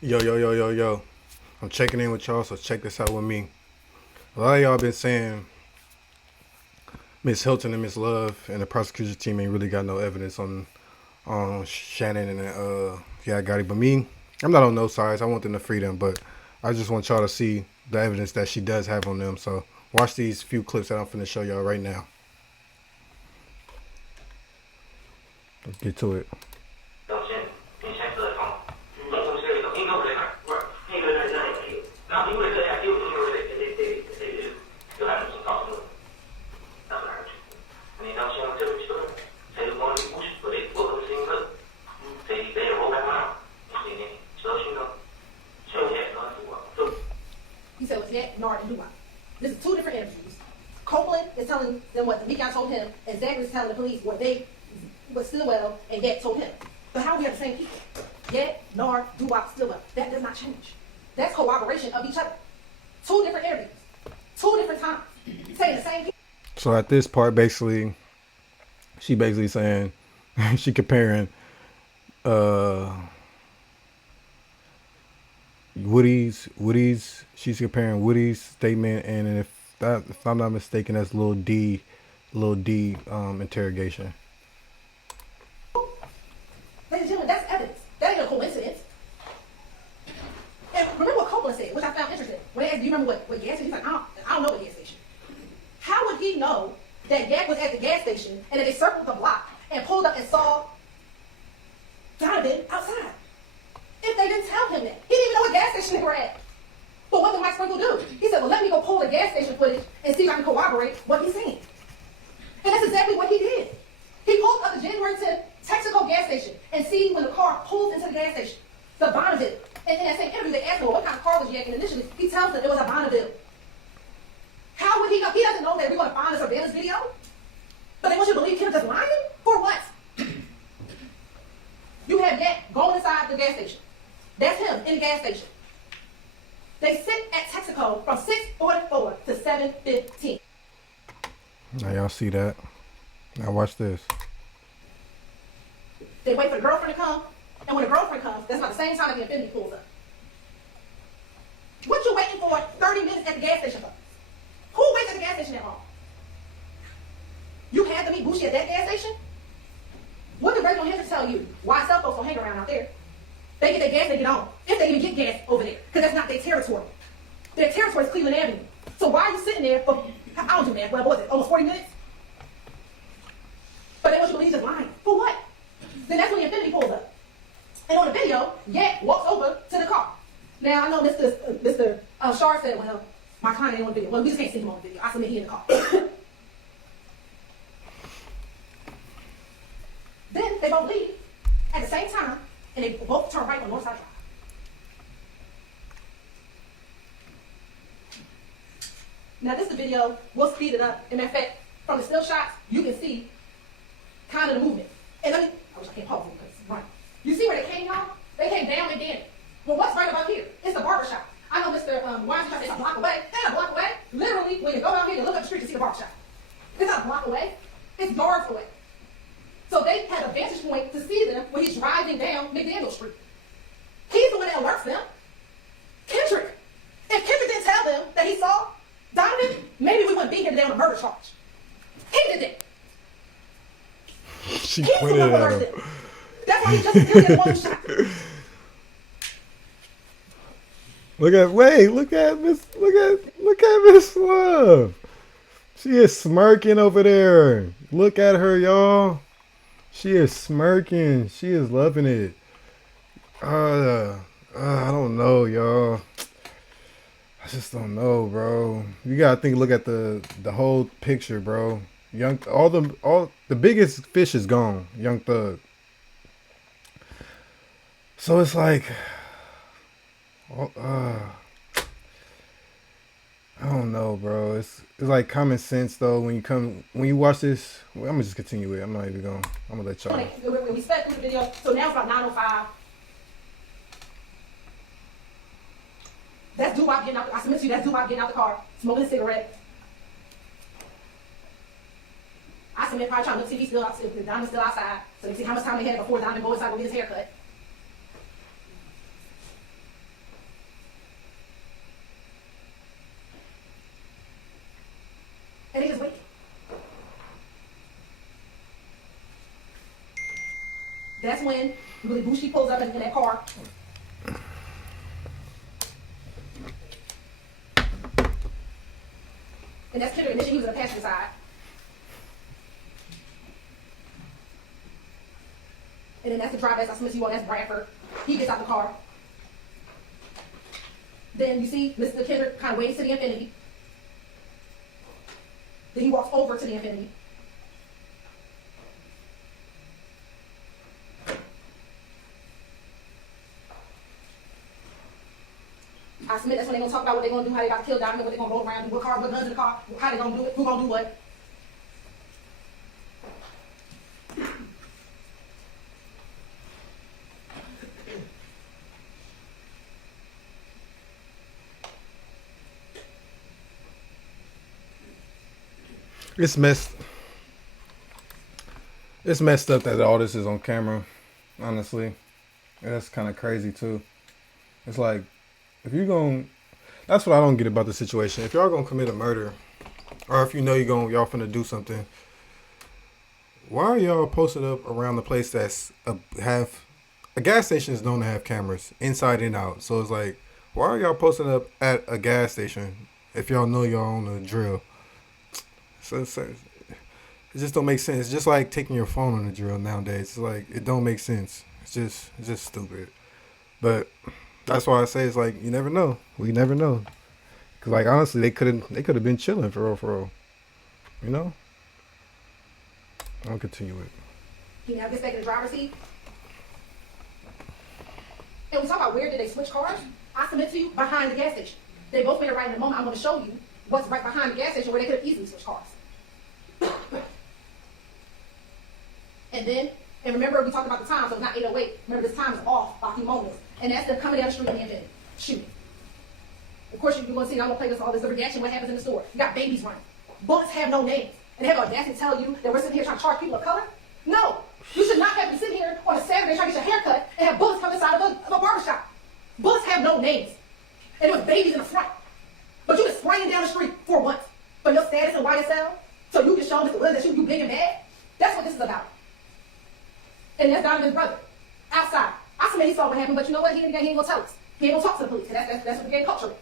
Yo, yo, yo, yo, yo. I'm checking in with y'all, so check this out with me. A lot of y'all been saying Miss Hilton and Miss Love and the prosecution team ain't really got no evidence on Shannon and yeah, Gotti. But me, I'm not on no sides. I want them to free them, but I just want y'all to see the evidence that she does have on them. So watch these few clips that I'm finna show y'all right now. Let's get to it. He said, was that Nard and Dumas? This is two different interviews. Copeland is telling them what Mika told him, and Zach is telling the police what they, what Stillwell and Yet told him. But how are we have the same people? Yet, Nard, Dumas, Stillwell. That does not change. That's corroboration of each other. Two different interviews. Two different times. Saying the same people. So at this part, basically, she basically saying, she comparing she's comparing Woody's statement, and if I'm not mistaken, that's Lil D interrogation. Ladies and gentlemen, that's evidence. That ain't a coincidence. And remember what Copeland said, which I found interesting. When they asked, do you remember what gas station? He's like, I don't know what gas station. How would he know that Yak was at the gas station and that they circled the block and pulled up and saw Donovan outside? If they didn't tell him that. He didn't even know what gas station they were at. But what did Mike Sprinkle do? He said, well, let me go pull the gas station footage and see if I can corroborate what he's saying. And that's exactly what he did. He pulled up the January 10th Texaco gas station and see when the car pulls into the gas station. The Bonneville. And in that same interview, they asked him, well, what kind of car was Yak in initially? He tells them it was a Bonneville. How would he know? He doesn't know that we're going to find a surveillance video. But they want you to believe him just lying? For what? You have Yak going inside the gas station. That's him in the gas station. They sit at Texaco from 6:44 to 7:15. Now y'all see that. Now watch this. They wait for the girlfriend to come, and when the girlfriend comes, that's about the same time that the Infinity pulls up. What you waiting for 30 minutes at the gas station for? Who waits at the gas station that long? You had to meet Bushi at that gas station? What did Rachel Hendricks tell you? YSL folks don't hang around out there. They get their gas, they get on. If they even get gas over there, because that's not their territory. Their territory is Cleveland Avenue. So why are you sitting there for, I don't do math, what was it, almost 40 minutes? But they want you to believe he's just lying. For what? Then that's when the Infinity pulls up. And on the video, Yak walks over to the car. Now, I know Mr. Shar said, well, my client ain't on the video. Well, we just can't see him on the video. I submit he in the car. Then they both leave at the same time, and they both turn right on Northside Drive. Now this is the video, we'll speed it up. And in fact, from the still shots, you can see kind of the movement. And I wish I can't pause it because it's right. You see where they came from? They came down and then. Well, what's right about here? It's the barbershop. I know Mr. Wines is a block away. They're not a block away. Literally, when you go out here and look up the street, you see the barbershop. It's not a block away. It's yards away. So they had a vantage point to see them when he's driving down McDaniel Street. He's the one that alerts them. Kendrick. If Kendrick didn't tell them that he saw Donovan, maybe we wouldn't be here today on a murder charge. He did that. She pointed it at him. That's why he just did one shot. Look at Miss Love. She is smirking over there. Look at her, y'all. She is smirking. She is loving it. I don't know, y'all. I just don't know, bro. You gotta look at the whole picture, bro. All the biggest fish is gone. Young Thug. So it's like, I don't know, bro. It's like common sense though. When you watch this, I'm gonna just continue it. I'm gonna let y'all. We sped through the video, so now it's about 9:05. That's Dubop getting out. I submit to you, that's Dubop getting out the car, smoking a cigarette. I submit probably trying to look see if he's still outside, if Donovan's still outside, so you see how much time they had before Donovan go inside with his haircut. And he just waited. That's when Willie Bushki pulls up in that car. And that's Kendrick. Initially, he was on the passenger side. And then that's the driver, as I submit to you all, that's Bradford. He gets out the car. Then you see Mr. Kendrick kind of waves to the infinity. Then he walks over to the infinity. I submit that's when they're going to talk about what they're going to do, how they got to kill Diamond, what they're going to roll around, do what car, what guns in the car, how they're going to do it, who's going to do what. It's messed. It's messed up that all this is on camera. Honestly, and that's kind of crazy too. It's like, if you're going, that's what I don't get about the situation. If y'all gonna commit a murder, or if you know y'all finna do something, why are y'all posted up around the place that's have a gas station is known to have cameras inside and out? So it's like, why are y'all posted up at a gas station if y'all know y'all on a drill? So it just don't make sense. It's just like taking your phone on a drill nowadays. It's like, it don't make sense. It's just stupid. But that's why I say it's like, you never know. We never know. Cause like honestly, they could have been chilling for real. You know. I'll continue it. He now gets back in the driver's seat. And we talk about where did they switch cars? I submit to you, behind the gas station. They both made it right in the moment. I'm going to show you what's right behind the gas station where they could have easily switched cars. And remember, we talked about the time, so it's not 8:08. Remember, this time is off by a few moments. And that's them coming down the street and then shooting. Of course, you're going to see, I'm going to play this all this, the reaction, what happens in the store. You got babies running. Bullets have no names. And they have the audacity to tell you that we're sitting here trying to charge people of color? No. You should not have to sit here on a Saturday trying to get your hair cut and have bullets come inside of a barbershop. Bullets have no names. And there was babies in the front. But you just spraying down the street for once. For your status in YSL? So you can show Mr. Williams that you big and bad? That's what this is about. And that's Donovan's brother. Outside. I submit he saw what happened, but you know what? He ain't going to tell us. He ain't going to talk to the police. That's what the gang culture is.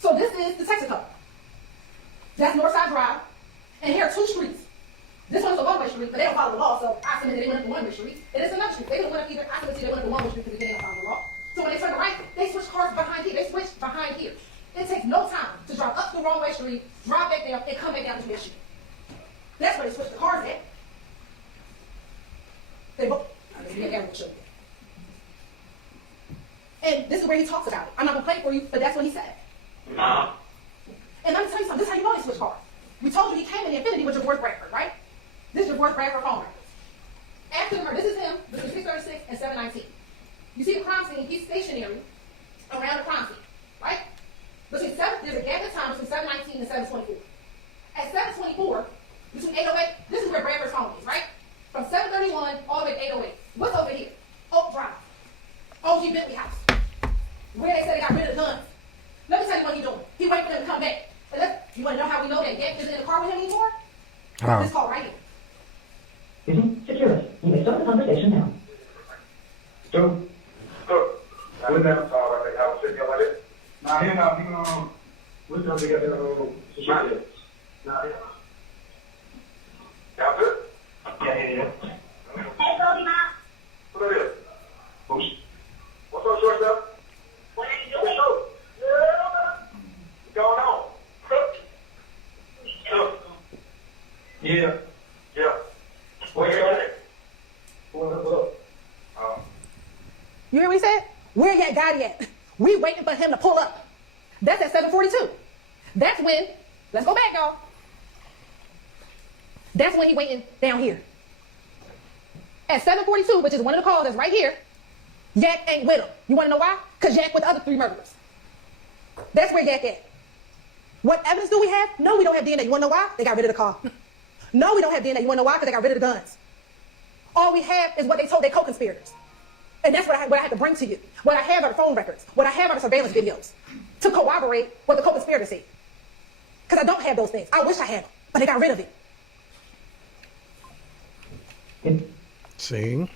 So this is the Texaco. That's Northside Drive. And here are two streets. This one's a one-way street, but they don't follow the law, so I submit that they went up the one-way street. And it's another street. They didn't went up either. I submit they went up the one-way street because they didn't follow the law. So when they turn right, they switch cars behind here. They switch behind here. It takes no time to drive up the wrong way street, drive back there, and come back down to their street. That's where they switch the cars at. They both. And this is where he talks about it. I'm not going to play it for you, but that's what he said. And let me tell you something. This is how you know they switch cars. We told you he came in the Infinity with George Bradford, right? This is George Bradford phone records. After the murder, this is him between 636 and 719. You see the crime scene, he's stationary around the crime scene, right? There's a gap of time between 719 and 724. At 724, between 808, this is where Bradford's home is, right? From 731 all the way to 808. What's over here? Oak Drive. OG Bentley House. Where they said they got rid of the guns. Let me tell you what he's doing. He waiting for them to come back. You want to know how we know that Gap isn't in the car with him anymore? How? This call right here. Using security. You may start the conversation now. Stu? Wouldn't that I was sitting here like this? Nah, he we're trying to get their security. Nah, yeah. Y'all good? Yeah. Hey, Cody, Ma. What it is? What's up, shortstop? What are you doing? What's going on? Yeah. Where you at? What's up? You hear what he said? Where that guy at? We waiting for him to pull up. That's at 742. That's when, let's go back, y'all. That's when he waiting down here. At 742, which is one of the calls that's right here, Yak ain't with him. You want to know why? Because Yak with the other three murderers. That's where Yak at. What evidence do we have? No, we don't have DNA. You want to know why? They got rid of the car. No, we don't have DNA. You want to know why? Because they got rid of the guns. All we have is what they told their co-conspirators. And that's what I had to bring to you. What I have are the phone records. What I have are the surveillance videos. to corroborate what the co-conspirator said. Because I don't have those things. I wish I had them, but they got rid of it. See?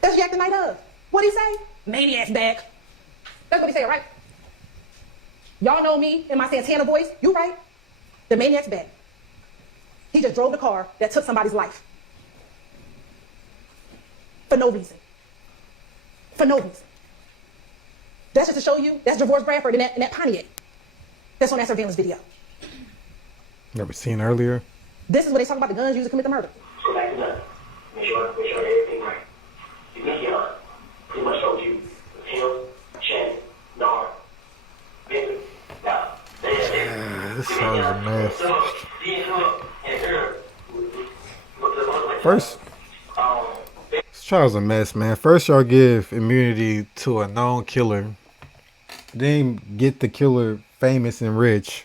That's Jack the night of. What'd he say? Maniac's back. That's what he said, right? Y'all know me in my Santana voice. You right. The maniac's back. He just drove the car that took somebody's life. For no reason. For no reason. That's just to show you, that's Javor's Bradford in that Pontiac. That's on that surveillance video. Never seen earlier. This is where they talk about the guns used to commit the murder. So back to that. Make sure everything right. You think pretty much told you him, Shannon, Nard, Benton, This song is a mess. First, this trial's a mess, man. First, y'all give immunity to a known killer. Then get the killer famous and rich.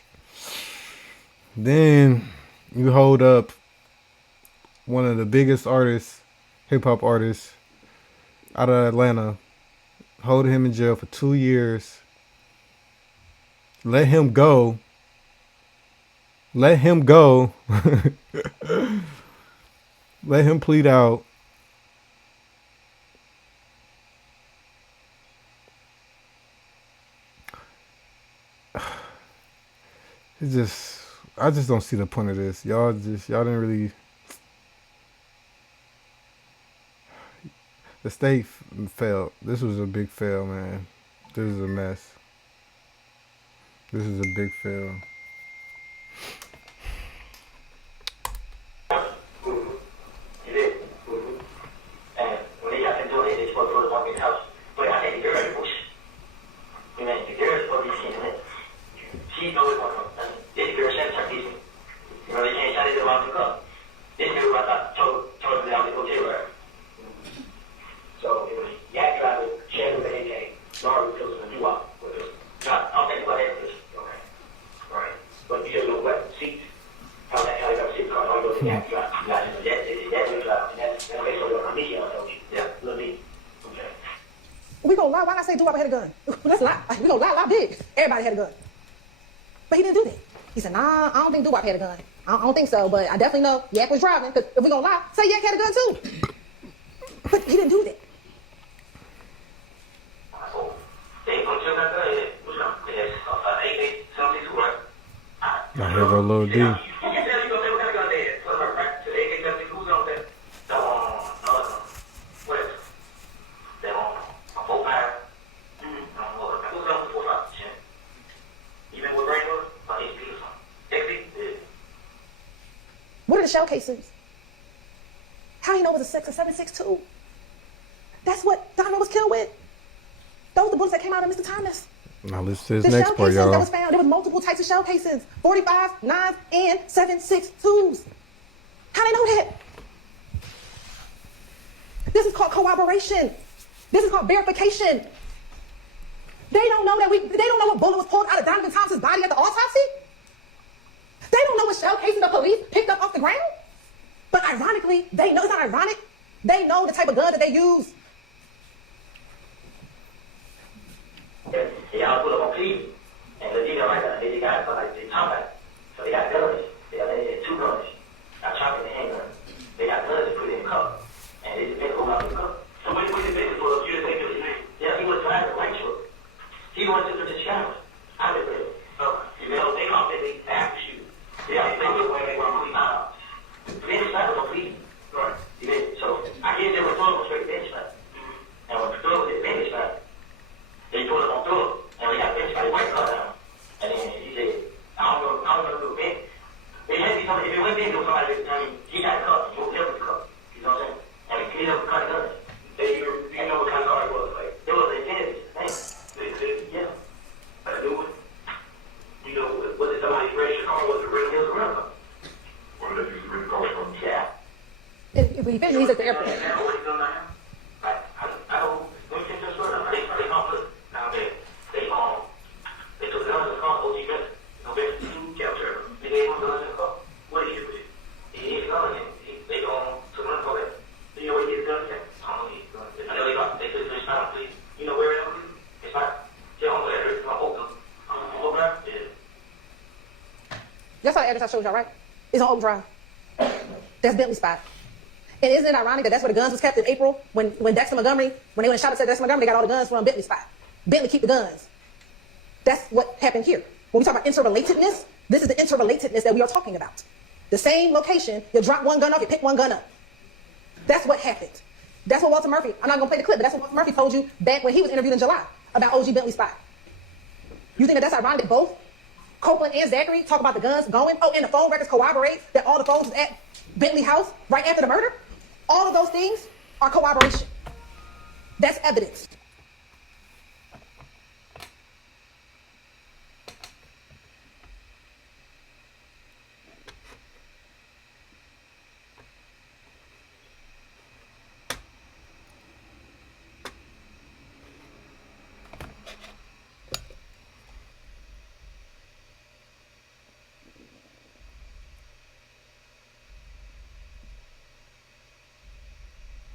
Then you hold up one of the biggest artists, hip hop artists out of Atlanta, hold him in jail for 2 years. Let him go. Let him go. Let him plead out. It's just, I just don't see the point of this. Y'all didn't really. The state failed. This was a big fail, man. This is a mess. This is a big fail. We gonna lie. Why not say Doo-Wop had a gun? Let's lie. We gonna lie big. Everybody had a gun. But he didn't do that. He said, nah, I don't think Doo-Wop had a gun. I don't think so, but I definitely know Yak was driving, because if we gonna lie, say Yak had a gun too. But he didn't do that. Now here go Lil D. What are the shell cases? How he know it was a 7.62? That's what Donovan was killed with. Those are the bullets that came out of Mr. Thomas. Now listen to The this shell next part, cases that y'all. was found, there was multiple types of shell cases. 45, 9, and 7.62s. How they know that? This is called corroboration. This is called verification. They don't know they don't know what bullet was pulled out of Donovan Thomas's body at the autopsy. They don't know what shell casing the police picked up off the ground. But ironically, they know, it's not ironic, they know the type of gun that they use. Y'all put up on plea, and the deal right now, they got somebody they talk about. So they got guns. They got 2 guns. Not chopping the handgun. They got guns to put in the cup. And they just been hold out the cup. Somebody put his business for a few days. Yeah, he was driving a white truck. He wanted to Chicago. I live there. You know, they come they after shoot. Yeah, they look like they want to clean out. Bench slap was on police. Right. So I gave them a total straight bench slap. And when the throw was bench slap, they put it on through, and we got bench by the white car down. And then he said, I don't know if it was bench. They had me somebody, if it went bench, it was somebody, he got cut, he was never cut. You know what I'm saying? And he never cut gun. You know what kind of car it was, like, it was a Genesis thing. Yeah. I knew it. You know, was it somebody's racial car, was it really his car? Well, this is really car from. Yeah. If we finish, he's at the airport. I don't, when you take this word, they come put, now they took guns in the car, OG Bennett. No Bennett, capture him. They gave him guns in the car. What did he do with it? He hit guns and they took him for that. Do you know where he hit guns at? I don't know, he hit guns. I know they took his time, please. You know where it is? It's not, they don't let her, it's not open. address I showed y'all, right? It's on Oak Drive. That's Bentley spot. And isn't it ironic that that's where the guns was kept in April when Dexter Montgomery, when they went and shot at Dexter Montgomery, they got all the guns from Bentley spot. Bentley keep the guns. That's what happened here. When we talk about interrelatedness, this is the interrelatedness that we are talking about. The same location, you drop one gun off, you pick one gun up. That's what happened. That's what Walter Murphy, I'm not going to play the clip, but that's what Walter Murphy told you back when he was interviewed in July about OG Bentley spot. You think that that's ironic that both Copeland and Zachary talk about the guns going? Oh, and the phone records corroborate that all the phones was at Bentley house right after the murder? All of those things are corroboration. That's evidence.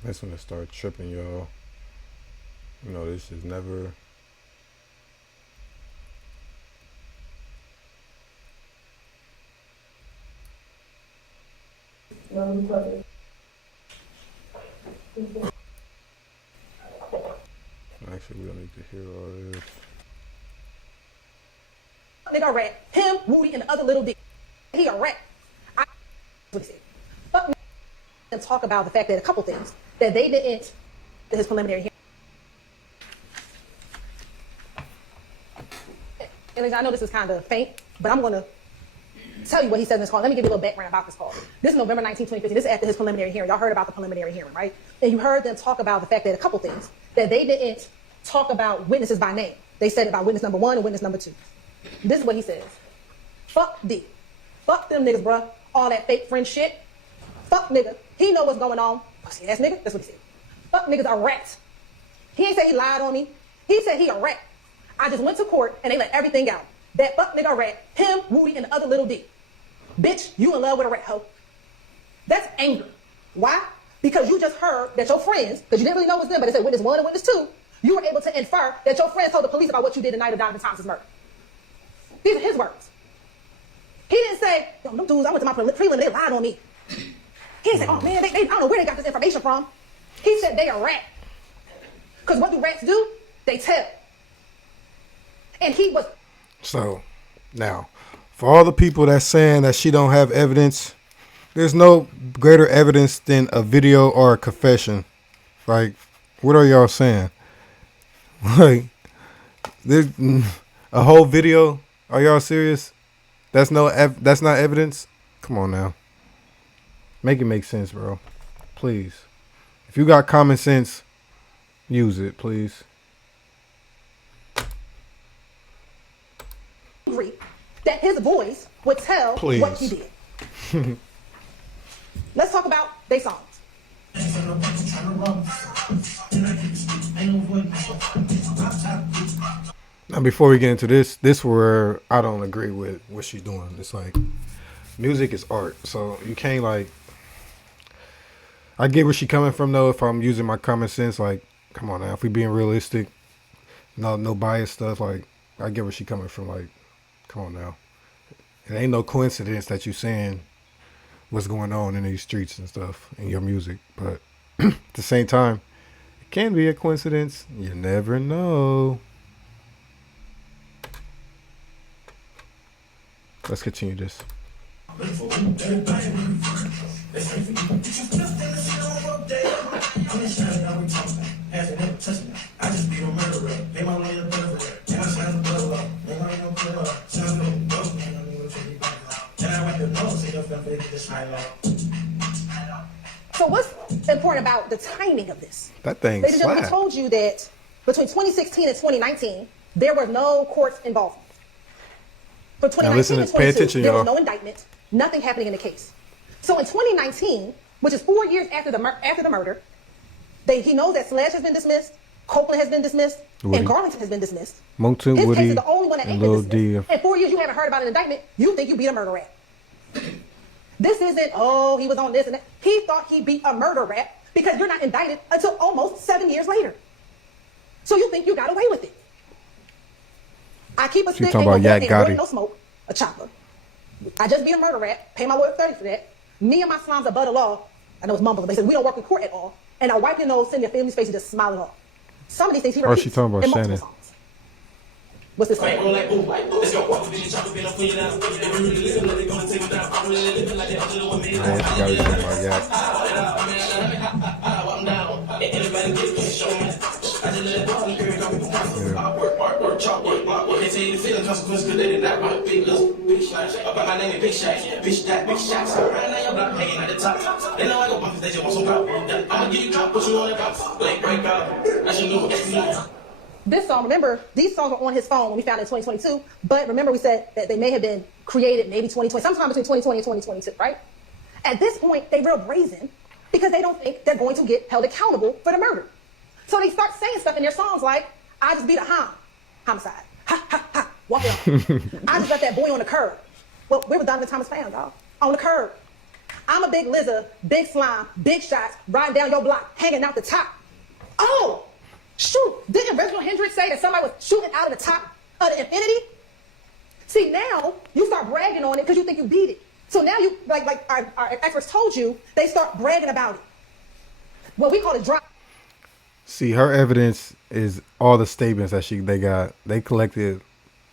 That's when it started tripping, y'all. You know, this is never. Actually, we don't need to hear all this. Nigga a rat. Him, Woody, and the other little dick. He a rat. What he said. Fuck me. And talk about the fact that a couple things that they didn't his preliminary hearing. And I know this is kind of faint, but I'm going to tell you what he said in this call. Let me give you a little background about this call. This is November 19, 2015. This is after his preliminary hearing. Y'all heard about the preliminary hearing, right? And you heard them talk about the fact that a couple things that they didn't talk about witnesses by name. They said about witness number 1 and witness number 2. This is what he says. Fuck D. Fuck them niggas, bruh. All that fake friend shit. Fuck nigga. He know what's going on. Pussy ass nigga. That's what he said. Fuck niggas are rats. He ain't say he lied on me. He said he a rat. I just went to court and they let everything out. That fuck nigga a rat. Him, Woody, and the other little D. Bitch, you in love with a rat hoe. That's anger. Why? Because you just heard that your friends, because you didn't really know it was them, but they said witness 1 and witness 2, you were able to infer that your friends told the police about what you did the night of Donovan Thomas's murder. These are his words. He didn't say, yo, them dudes, I went to my prelim, they lied on me. He didn't say, oh man, I don't know where they got this information from. He said they a rat. Because what do rats do? They tell. And he was. So, now, for all the people that's saying that she don't have evidence, there's no greater evidence than a video or a confession. Like, what are y'all saying? Like, there's a whole video. Are y'all serious? That's not evidence. Come on now, make it make sense, bro. Please, if you got common sense, use it, please. That his voice would tell Please. What he did. Let's talk about they songs. Now, before we get into this where I don't agree with what she's doing. It's like, music is art, so you can't like. I get where she's coming from though. If I'm using my common sense, like, come on now, if we being realistic, no bias stuff. Like, I get where she's coming from. Like, come on now, it ain't no coincidence that you saying what's going on in these streets and stuff in your music, but at the same time, it can be a coincidence. You never know. Let's continue this. So what's important about the timing of this? That thing Ladies and gentlemen, we slap. told you that between 2016 and 2019, there were no courts involved. For 2019 listen, and pay 22, attention, there was y'all. no indictment, nothing happening in the case. So in 2019, which is 4 years after the murder, he knows that Sledge has been dismissed, Copeland has been dismissed, Woody. and Garlington has been dismissed. Moulton, His Woody, case is the only one that and ain't been Lil dismissed. D. In 4 years, you haven't heard about an indictment. You think you beat a murder rap. This isn't, oh, he was on this and that. He thought he beat a murder rap because you're not indicted until almost 7 years later. So you think you got away with it. I keep a stick, talking ain't about no Yak gun, ain't Gotti. no smoke, a chopper. I just be a murder rap, pay my lawyer 30 for that. Me and my slimes above the law, I know it's mumble, but they said we don't work in court at all. And I wipe your nose, send your family's face, and just smile it off. Some of these things he repeats she talking about in multiple Shannon. songs. What's this song? Man, she gotta be talking about Yak. This song, remember, these songs were on his phone when we found it in 2022, but remember we said that they may have been created maybe 2020, sometime between 2020 and 2022, right? At this point, they real brazen because they don't think they're going to get held accountable for the murder. So they start saying stuff in their songs like, I just beat a homicide. Ha, ha, ha, walk it off. I just left that boy on the curb. Well, where was Donovan Thomas found, dog? On the curb. I'm a big lizard, big slime, big shots, riding down your block, hanging out the top. Oh! Shoot, didn't Reginald Hendricks say that somebody was shooting out of the top of the infinity? See, now you start bragging on it because you think you beat it. So now you, like our experts told you, they start bragging about it. What we call it drop. See, her evidence is all the statements that they got. They collected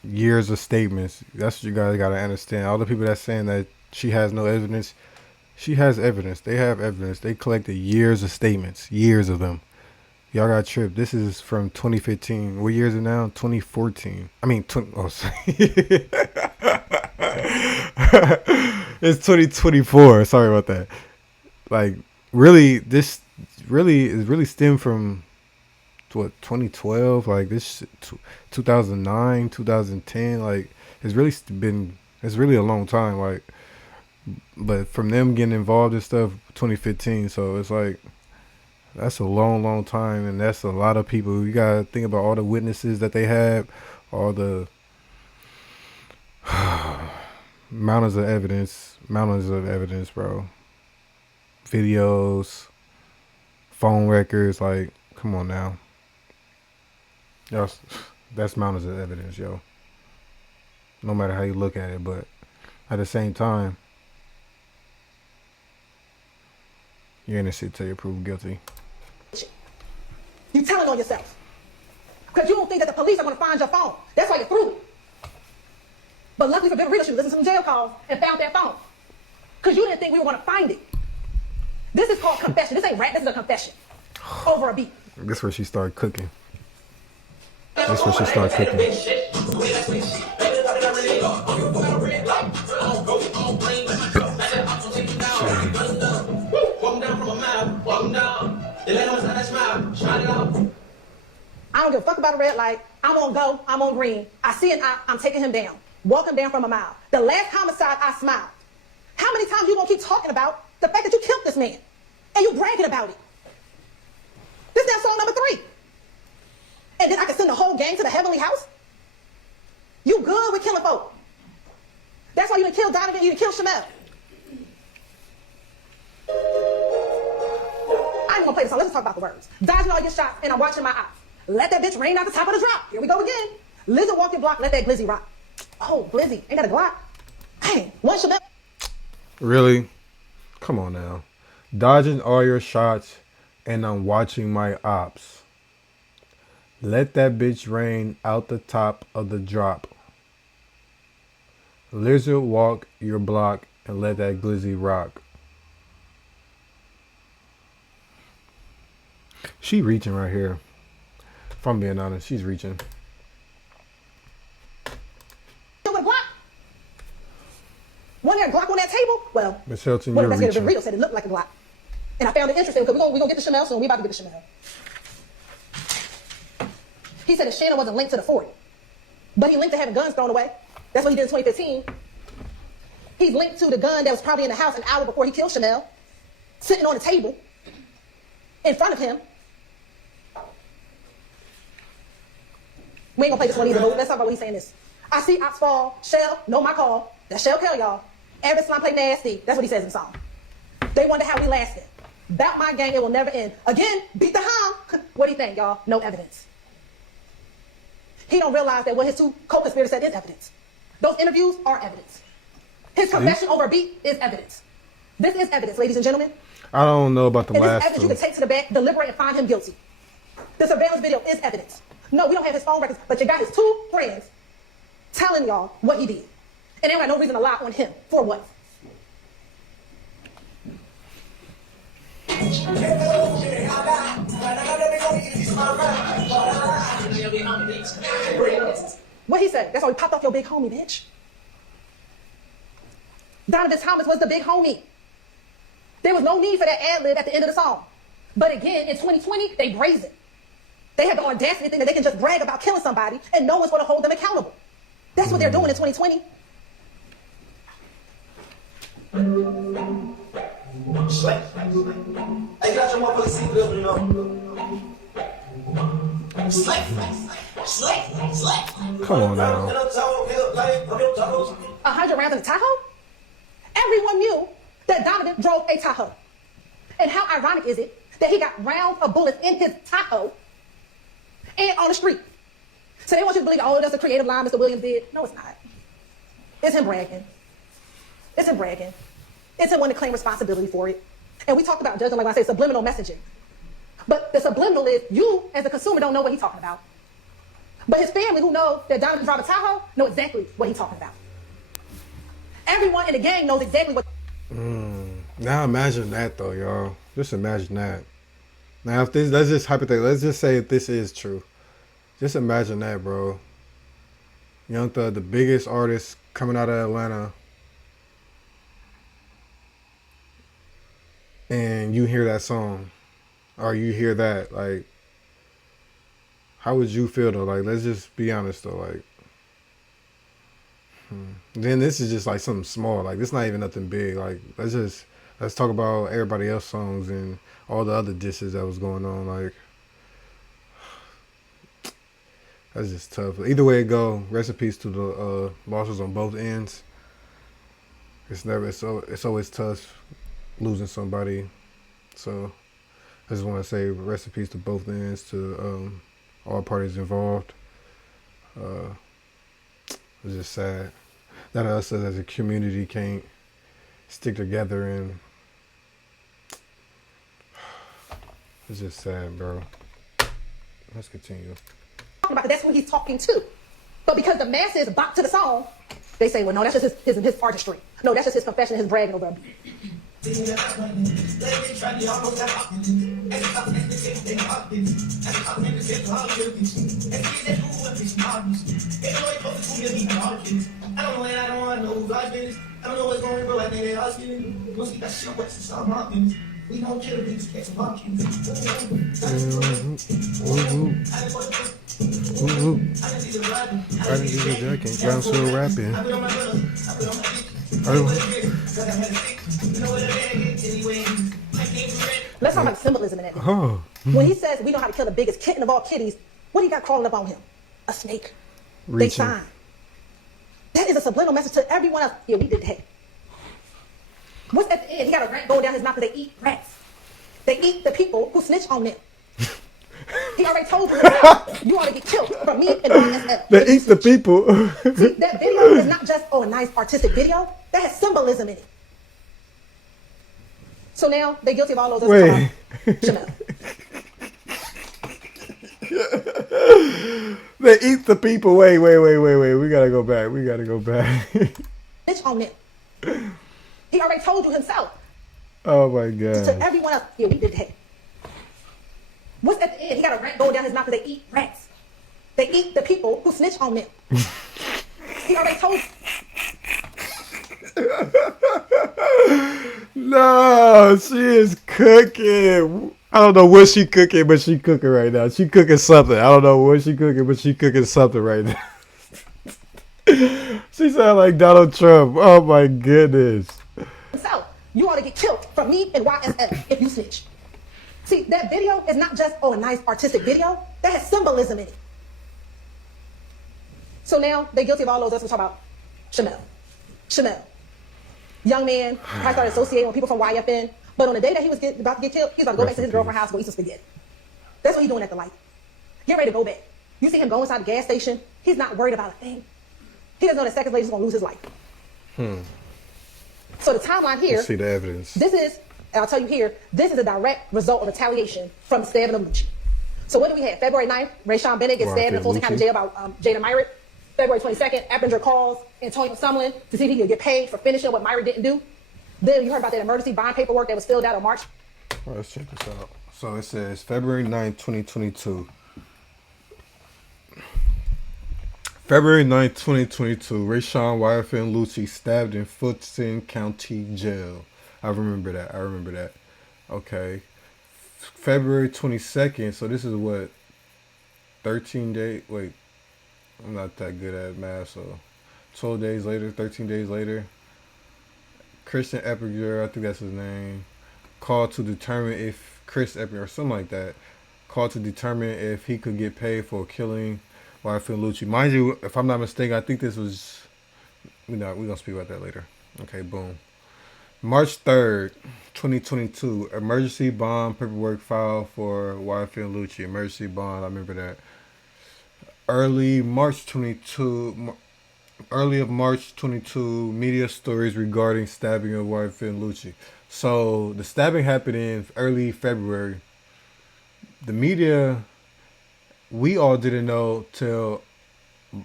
years of statements. That's what you guys got to understand. All the people that's saying that she has no evidence, she has evidence. They have evidence. They collected years of statements, years of them. Y'all got tripped. This is from 2015. What year is it now? 2014. I mean, sorry. It's 2024. Sorry about that. Like, really, this really stemmed from, what, 2012? Like, this 2009, 2010. Like, it's really a long time. Like, but from them getting involved in stuff, 2015. So it's like, that's a long, long time, and that's a lot of people. You gotta think about all the witnesses that they had, all the mountains of evidence, bro. Videos, phone records, like, come on now. That's mountains of evidence, yo. No matter how you look at it, but at the same time, you're innocent till you're proved guilty. You telling on yourself. Because you don't think that the police are going to find your phone. That's why you threw it. But luckily for Bill Reader, you listened to some jail calls and found that phone. Because you didn't think we were going to find it. This is called confession. This ain't rap. This is a confession. Over a beat. This is where she started cooking. That's where she started cooking. I don't give a fuck about a red light. I'm on go. I'm on green. I see an eye. I'm taking him down. Walk him down from a mile. The last homicide, I smiled. How many times you gonna keep talking about the fact that you killed this man? And you bragging about it? This now song number 3. And then I can send the whole gang to the heavenly house? You good with killing folk. That's why you didn't kill Donovan, you didn't kill Shamel. I ain't gonna play the song. Let's just talk about the words. Dodging all your shots, and I'm watching my eyes. Let that bitch rain out the top of the drop. Here we go again. Lizard walk your block, let that glizzy rock. Oh, glizzy, ain't that a Glock? Dang, one Shamel. Really? Come on now. Dodging all your shots, and I'm watching my ops. Let that bitch rain out the top of the drop. Lizard walk your block, and let that glizzy rock. She reaching right here. If I'm being honest, she's reaching. With a Glock? Wasn't there a Glock on that table? Well, Miss Hilton, one you're investigator reaching. Rito said it looked like a Glock. And I found it interesting because we're gonna get the Shamel soon. We about to get the Shamel. He said that Shannon wasn't linked to the 40. But he linked to having guns thrown away. That's what he did in 2015. He's linked to the gun that was probably in the house an hour before he killed Shamel, sitting on the table in front of him. We ain't gonna play this one either, but let's talk about what he's saying this. I see ops fall, Shell, know my call. That's Shell Kell, y'all. Evan Slime play nasty. That's what he says in the song. They wonder how we lasted. About my gang, it will never end. Again, beat the hound. What do you think, y'all? No evidence. He don't realize that what his two co-conspirators said is evidence. Those interviews are evidence. His confession over a beat is evidence. This is evidence, ladies and gentlemen. I don't know about the And this is last evidence you two. can take to the back, deliberate, and find him guilty. The surveillance video is evidence. No, we don't have his phone records, but you got his 2 friends telling y'all what he did. And they got no reason to lie on him. For what? What he said? That's why we popped off your big homie, bitch. Donovan Thomas was the big homie. There was no need for that ad-lib at the end of the song. But again, in 2020, they brazen. They have the audacity to think that they can just brag about killing somebody and no one's going to hold them accountable. That's what they're doing in 2020. Slack. Hey, got your motherfucking seatbelt, you know. Slack. Come on now. 100 rounds in a Tahoe? Everyone knew that Donovan drove a Tahoe. And how ironic is it that he got rounds of bullets in his Tahoe and on the street? So they want you to believe, oh, that's a creative line Mr. Williams did. No, it's not. It's him bragging. It's him bragging. It's him wanting to claim responsibility for it. And we talked about judging, like when I say subliminal messaging. But the subliminal is you, as a consumer, don't know what he's talking about. But his family, who know that Donovan drives a Tahoe, know exactly what he's talking about. Everyone in the gang knows exactly what. Now imagine that though, y'all. Just imagine that. Now if this, let's just hypothetical. Let's just say if this is true. Just imagine that, bro. Young Thug, the biggest artist coming out of Atlanta, and you hear that song, or you hear that, like, how would you feel though? Like, let's just be honest though, like. Then this is just like something small. Like, this not even nothing big. Like, let's talk about everybody else's songs and all the other dishes that was going on. Like, that's just tough. Either way it go, rest in peace to the losses on both ends. It's always tough losing somebody. So I just want to say rest in peace to both ends, to all parties involved. It's just sad that us as a community can't stick together, and it's just sad, bro. Let's continue. About that's who he's talking to. But because the masses bop to the song, they say, well, no, that's just his artistry. No, that's just his confession, his bragging over a beat. We don't kill these cats of pumpkins. Riding through the jacket, ground still rapping. Let's talk about symbolism in that. When he says we know how to kill the biggest kitten of all kitties, what do you got crawling up on him? A snake. Reaching. They fine. That is a subliminal message to everyone else. Yeah, we did that. What's at the end? He got a rat going down his mouth because they eat rats. They eat the people who snitch on them. He already told you you ought to get killed from me and YSL. They eat the people. See, that video is not just, a nice artistic video. That has symbolism in it. So now they're guilty of all those other Chanel. They eat the people. Wait. We gotta go back. Snitch on them. He already told you himself. Oh my God. To everyone else, yeah, we did that. What's at the end? He got a rat going down his mouth because they eat rats. They eat the people who snitch on them. He already told you. No, she is cooking. I don't know what she cooking, but she cooking right now. She cooking something. I don't know what she cooking, but she cooking something right now. She sound like Donald Trump. Oh my goodness. So, you ought to get killed from me and YSL if you snitch. See, that video is not just, a nice artistic video. That has symbolism in it. So now, they're guilty of all those. Let's talk about Chanel. Young man, I started associating with people from YFN. But on the day that he was about to get killed, he's about to go back to his girlfriend's house and go eat some spaghetti. That's what he's doing at the light. Get ready to go back. You see him go inside the gas station. He's not worried about a thing. He doesn't know that seconds later he's going to lose his life. So the timeline here, Let's see the evidence. this is, and I'll tell you here, this is a direct result of retaliation from the stabbing of Lucci. So what do we have? February 9th, Rayshawn Bennett gets stabbed in Fulton County Jail by Jada Myrick. February 22nd, Eppinger calls Antonio Sumlin to see if he could get paid for finishing what Myrick didn't do. Then you heard about that emergency bond paperwork that was filled out on March. All right, let's check this out. So it says February 9th, 2022. February 9th, 2022, Rayshawn YFN Lucci stabbed in Fulton County Jail. I remember that. Okay. February 22nd, so this is what, 13 days, wait, I'm not that good at math, so 12 days later, 13 days later, Christian Eppinger, I think that's his name, called to determine if, Chris Eppinger, or something like that, called to determine if he could get paid for killing YFN Lucci. Mind you, if I'm not mistaken, I think this was, we're going to speak about that later. Okay, boom. March 3rd, 2022, emergency bond paperwork filed for YFN Lucci. Emergency bond, I remember that. Early of March 22, media stories regarding stabbing of YFN Lucci. So the stabbing happened in early February. The media, we all didn't know till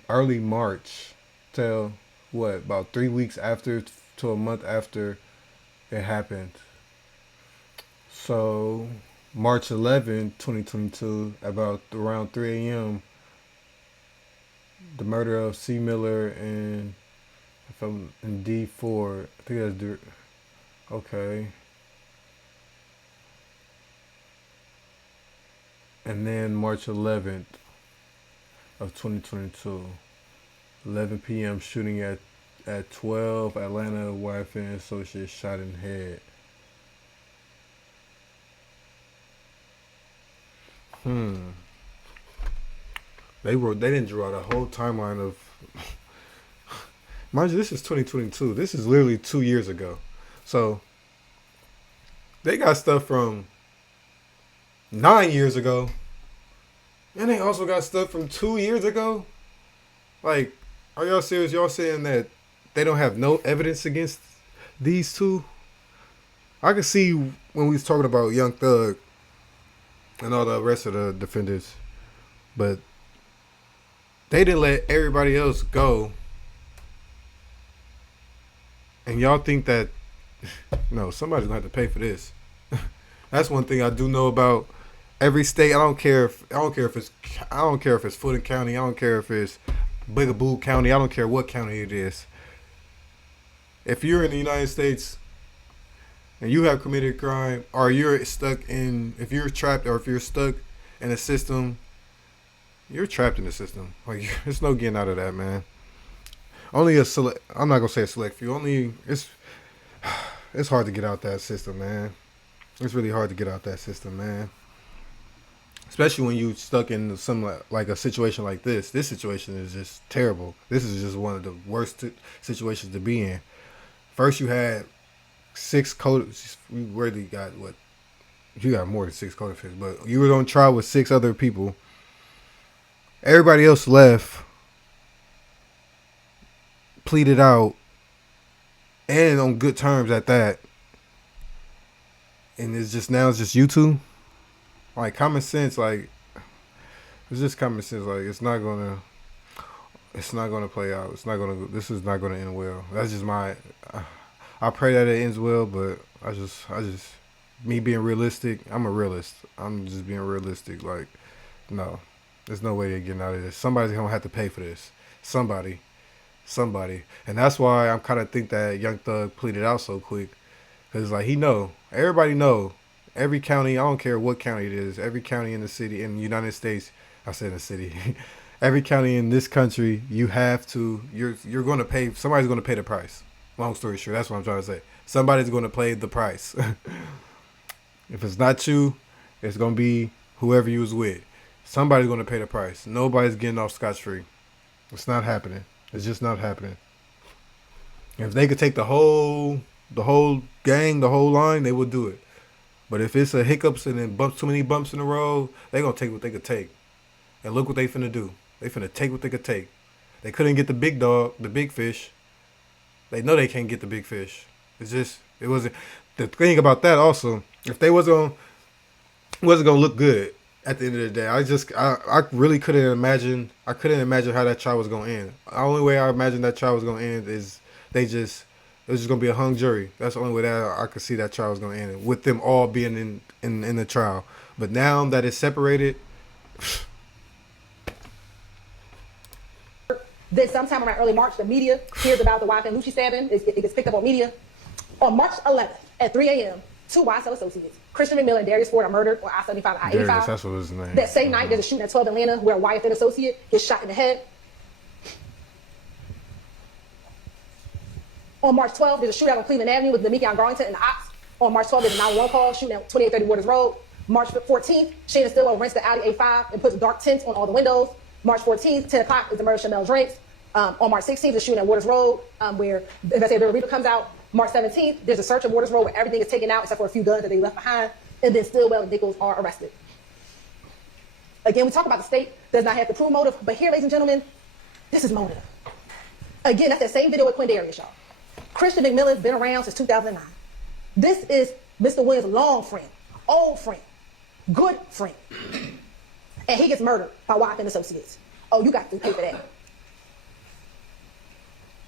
early March, till what, about 3 weeks after, to a month after it happened. So March 11, 2022, about around 3 a.m., the murder of C. Miller and if I'm in D4, I think that's okay. And then March 11th of 2022, 11 p.m. shooting at 12, Atlanta YFN associate shot in head. They didn't draw the whole timeline of. Mind you, this is 2022. This is literally 2 years ago. So they got stuff from 9 years ago, and they also got stuff from 2 years ago. Like, are y'all serious? Y'all saying that they don't have no evidence against these two? I could see when we was talking about Young Thug and all the rest of the defendants, but they didn't let everybody else go. And y'all think that, no, somebody's going to have to pay for this. That's one thing I do know about every state. I don't care if it's Fulton County. I don't care if it's Bigaboo County. I don't care what county it is. If you're in the United States and you have committed a crime, or if you're trapped or if you're stuck in a system, you're trapped in the system. Like, there's no getting out of that, man. Only I'm not gonna say a select few. It's hard to get out that system, man. It's really hard to get out that system, man. Especially when you stuck in some like a situation like this. This situation is just terrible. This is just one of the worst situations to be in. First, you had 6 we really got what? You got more than 6 co-defendants, but you were on trial with 6 other people. Everybody else left, pleaded out, and on good terms at that. And it's just you two. Like, common sense, like, it's just common sense. Like, it's not gonna play out. This is not gonna end well. That's just I pray that it ends well, but I just, me being realistic, I'm a realist. I'm just being realistic. Like, no, there's no way they're getting out of this. Somebody's gonna have to pay for this. Somebody. And that's why I'm kind of think that Young Thug pleaded out so quick. Because, like, everybody know, every county, I don't care what county it is, every county in the city, in the United States, I said in the city, every county in this country, you're going to pay, somebody's going to pay the price. Long story short, that's what I'm trying to say. Somebody's going to pay the price. If it's not you, it's going to be whoever you was with. Somebody's going to pay the price. Nobody's getting off scotch-free. It's not happening. It's just not happening. If they could take the whole gang, the whole line, they would do it. But if it's a hiccups and then too many bumps in the road, they gonna take what they could take. And look what they finna do. They finna take what they could take. They couldn't get the big dog, the big fish. They know they can't get the big fish. It's just it wasn't. The thing about that also, if they wasn't gonna look good at the end of the day. I really couldn't imagine. I couldn't imagine how that trial was gonna end. The only way I imagined that trial was gonna end is it was just gonna be a hung jury. That's the only way that I could see that trial was gonna end, with them all being in the trial. But now that it's separated, Then sometime around early March, the media hears about the YSL Lucci stabbing. It gets picked up on media. On March 11th at 3 a.m., two YSL associates, Christian McMillan and Darius Ford, are murdered on I-75 and I-85. Darius, that's what his name. That same night, there's a shooting at 12 Atlanta where a YSL associate gets shot in the head. On March 12th, there's a shootout on Cleveland Avenue with Demikion Garlington and the Ops. On March 12th, there's a 911 call shooting at 2830 Waters Road. March 14th, Shayna Stillwell rents the Audi A5 and puts dark tints on all the windows. March 14th, 10 o'clock, is the murder of Shamel Drakes. On March 16th, the shooting at Waters Road, where investigator Reaper comes out. March 17th, there's a search of Waters Road where everything is taken out except for a few guns that they left behind. And then Stillwell and Nichols are arrested. Again, we talk about the state does not have to prove motive, but here, ladies and gentlemen, this is motive. Again, that's that same video with Quindarius, y'all. Christian McMillan's been around since 2009. This is Mr. Williams' long friend, old friend, good friend. And he gets murdered by Watt and Associates. Oh, you got to pay for that.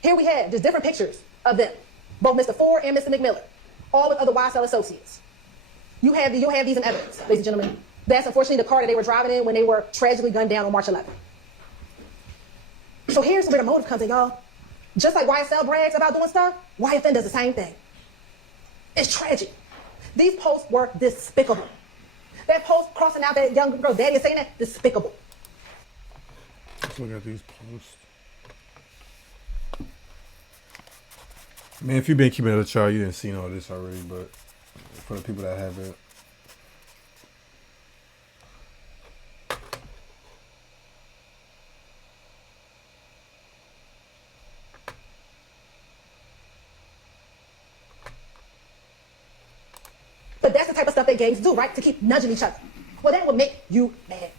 Here we have just different pictures of them, both Mr. Ford and Mr. McMillan, all with other YSL associates. You'll have these in evidence, ladies and gentlemen. That's unfortunately the car that they were driving in when they were tragically gunned down on March 11th. So here's where the motive comes in, y'all. Just like YSL brags about doing stuff, YFN does the same thing. It's tragic. These posts were despicable. That post crossing out that young girl's daddy and saying that, despicable. Let's look at these posts. Man, if you've been keeping the trial, you didn't see all this already, but for the people that haven't. But that's the type of stuff that gangs do, right? To keep nudging each other. Well, that would make you mad.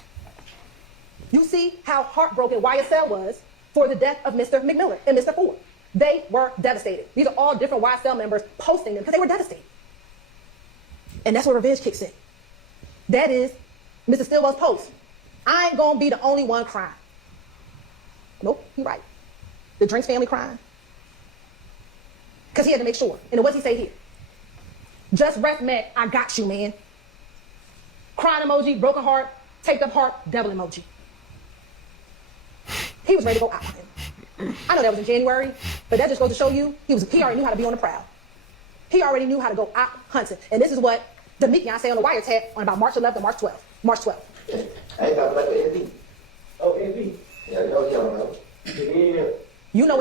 You see how heartbroken YSL was for the death of Mr. McMillan and Mr. Ford. They were devastated. These are all different YSL members posting them because they were devastated. And that's where revenge kicks in. That is Mr. Stillwell's post. I ain't gonna be the only one crying. Nope, he right. The Drinks family crying. Because he had to make sure. And what's he say here? Just rest, Matt. I got you, man. Crying emoji, broken heart, taped up heart, devil emoji. He was ready to go out on him. I know that was in January, but that just goes to show you he already knew how to be on the prowl. He already knew how to go out hunting. And this is what Demikion say on the wiretap on about March 11th and March 12th. March 12th. I ain't got like an NP. Oh, NP. Yeah, I don't know. Yeah. You know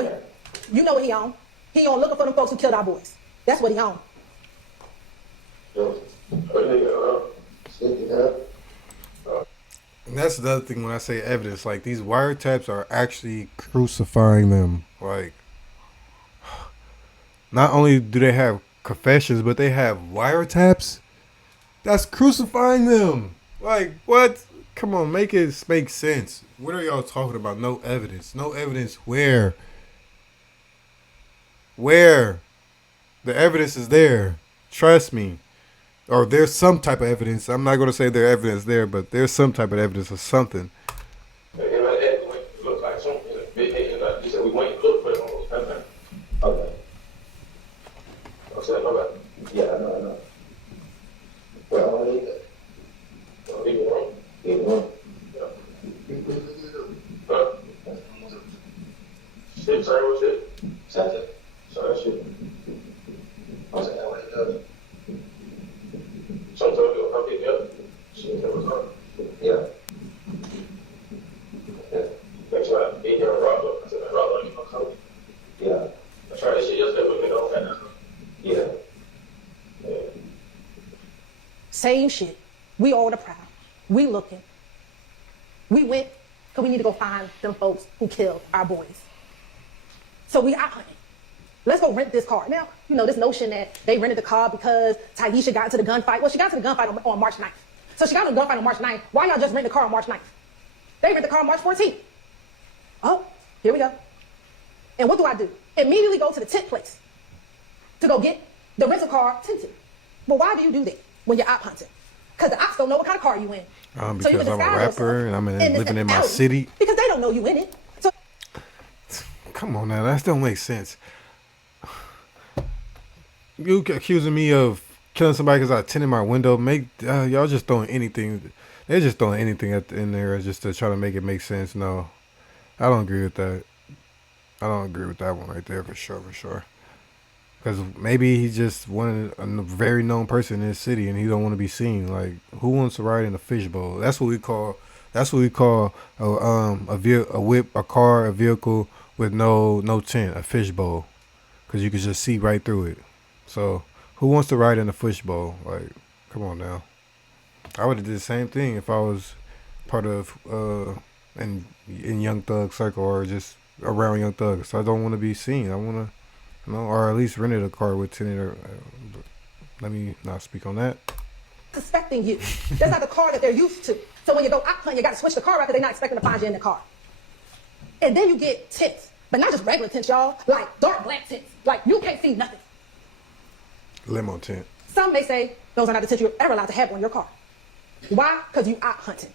what he on. He on looking for them folks who killed our boys. That's what he on. And that's the other thing when I say evidence. Like, these wiretaps are actually crucifying them. Like, not only do they have confessions, but they have wiretaps. That's crucifying them. Like, what? Come on, make sense. What are y'all talking about? No evidence. No evidence where? Where? The evidence is there. Trust me. Or there's some type of evidence. I'm not going to say there's evidence there, but there's some type of evidence of something. Look like something. You said we went and looked for it. Okay. I said, no, yeah, I know. Well, I need that. Leave it alone. Leave it alone. Yeah. Shit, sorry, what shit? Saturday. Sorry, that shit. I said, what it does. Sometimes you'll come pick me up. Shit, that was on. Yeah. Next time, he came and robbed up. I said, I robbed up, you know, come. Yeah. I tried this shit yesterday, but we don't have that. Yeah. Same shit. We on the prowl. We looking. We went because we need to go find them folks who killed our boys. So we out hunting. Let's go rent this car. Now, you know, this notion that they rented the car because Taisha got into the gunfight. Well, she got into the gunfight on March 9th. So she got into the gunfight on March 9th. Why y'all just rent the car on March 9th? They rent the car on March 14th. Oh, here we go. And what do? Immediately go to the tent place. to go get the rental car tinted. Well, why do you do that when you're op hunting? Because the ops don't know what kind of car you in. Because you can I'm a disguise rapper and I'm yourself living in my Audi city. because they don't know you in it. So Come on now, that don't make sense. You accusing me of killing somebody because I tinted my window? Y'all just throwing anything. They're just throwing anything in there just to try to make it make sense. No, I don't agree with that. I don't agree with that one right there for sure, for sure. Because maybe he just wanted a very known person in his city, and he don't want to be seen. Like, who wants to ride in a fishbowl? That's what we call. That's what we call a whip, a car, a vehicle with no tint, a fishbowl, because you can just see right through it. So, who wants to ride in a fishbowl? Like, come on now. I would have did the same thing if I was part of in Young Thug circle or just around Young Thug. So I don't want to be seen. I want to. No, or at least rented a car with tinted. Let me not speak on that. suspecting you. That's not the car that they're used to. So when you go op hunt, you got to switch the car out because they're not expecting to find you in the car. And then you get tints, but not just regular tints, y'all. Like dark black tints. Like you can't see nothing. Limo tint. Some may say those are not the tints you're ever allowed to have on your car. Why? Because you op hunting.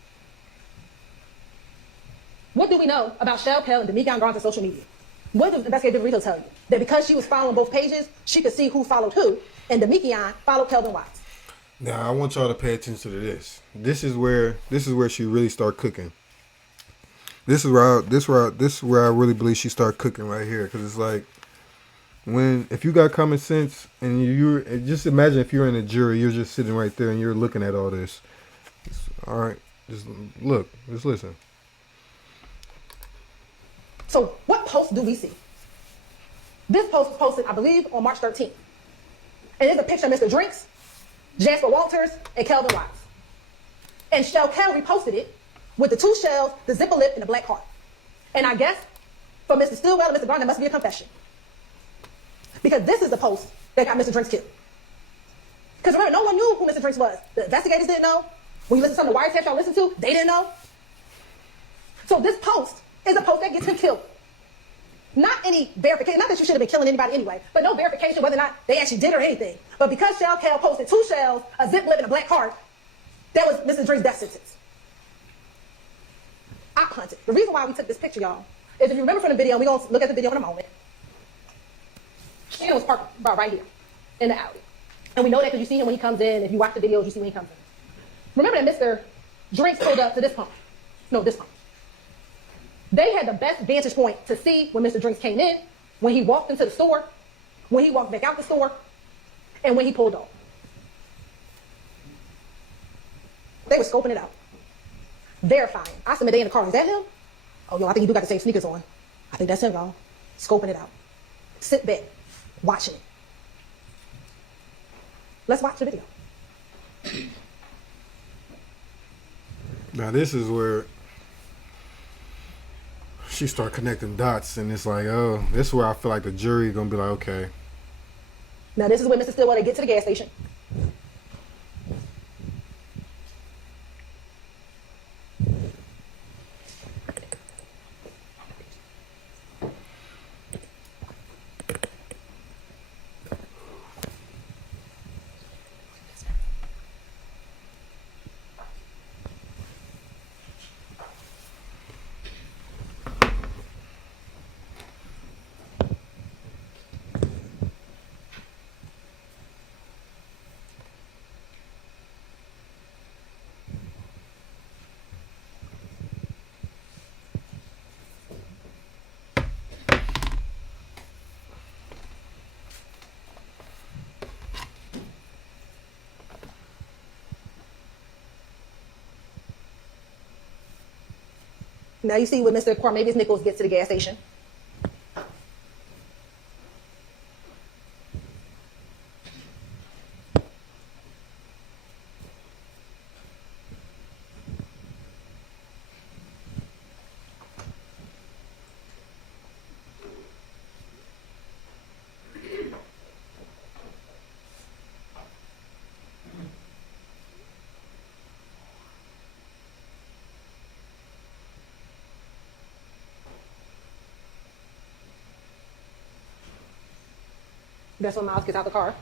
What do we know about Shell Kell and Demikian Grant on social media? What does investigative Rito tell you? That because she was following both pages, she could see who followed who, and Demikian followed Kelvin Watts. Now I want y'all to pay attention to this. This is where she really start cooking. This is where I really believe she start cooking right here, because it's like if you got common sense and you just imagine if you're in a jury, you're just sitting right there and you're looking at all this. All right, just look, just listen. So what post do we see? This post was posted, I believe, on March 13th. And it's a picture of Mr. Drinks, Jasper Walters, and Kelvin Watts. And Shell Kell reposted it with the two shells, the zipper lip, and the black heart. And I guess for Mr. Stillwell and Mr. Grant, there must be a confession. Because this is the post that got Mr. Drinks killed. Because remember, no one knew who Mr. Drinks was. The investigators didn't know. When you listen to some of the wiretaps y'all listen to, they didn't know. So this post is a post that gets him killed. Not any verification, not that you should have been killing anybody anyway, but no verification whether or not they actually did or anything. But because Shell Kell posted two shells, a zip lip, and a black heart, that was Mr. Drinks' death sentence. Op hunted. The reason why we took this picture, y'all, is if you remember from the video, we're going to look at the video in a moment. Shannon was parked about right here in the alley. And we know that because you see him when he comes in. If you watch the videos, you see when he comes in. Remember that Mr. Drinks pulled up to this pump. No, this pump. They had the best vantage point to see when Mr. Drinks came in, when he walked into the store, when he walked back out the store, and when he pulled off. They were scoping it out. Verifying. I submit they in the car. Is that him? Oh, yo, I think he do got the same sneakers on. I think that's him, y'all. Scoping it out. Sit back. Watching it. Let's watch the video. Now this is where she start connecting dots, and it's like, oh, this is where I feel like the jury gonna be like, okay. Now this is when Mr. Stillwell, they get to the gas station. Now you see when Mr. Cormavius Nichols gets to the gas station. That's when Miles gets out the car.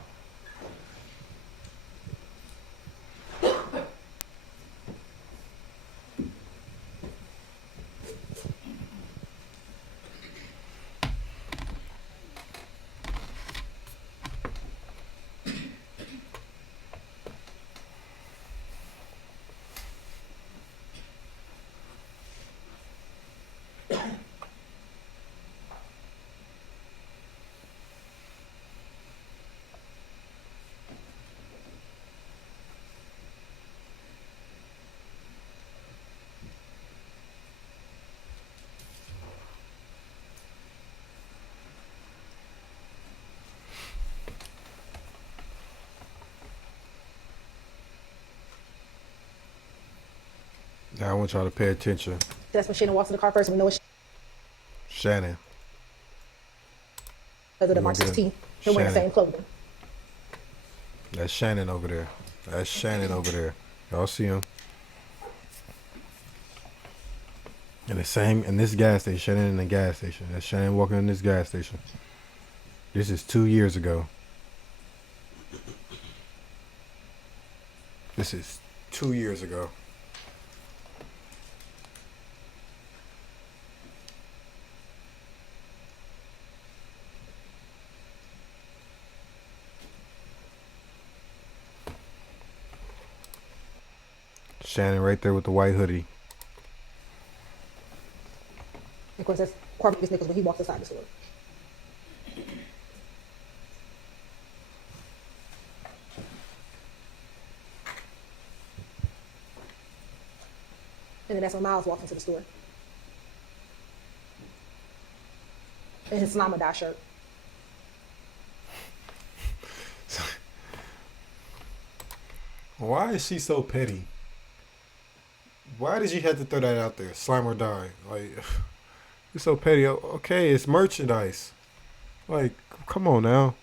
Now I want y'all to pay attention. That's when Shannon walks in the car first. We know it's Shannon. because of the We're March gonna get 16th. They're wearing the Shannon. same clothing. That's Shannon over there. That's Shannon over there. Y'all see him? And the same in this gas station. Shannon in the gas station. That's Shannon walking in this gas station. This is 2 years ago. This is 2 years ago. Shannon right there with the white hoodie. Of course, that's Cornelius Nichols when he walks inside the store. And then that's when Miles walks into the store. In his Slama dye shirt. Why is she so petty? Why did you have to throw that out there? Slime or die. Like, you're so petty. Okay, it's merchandise. Like, come on now.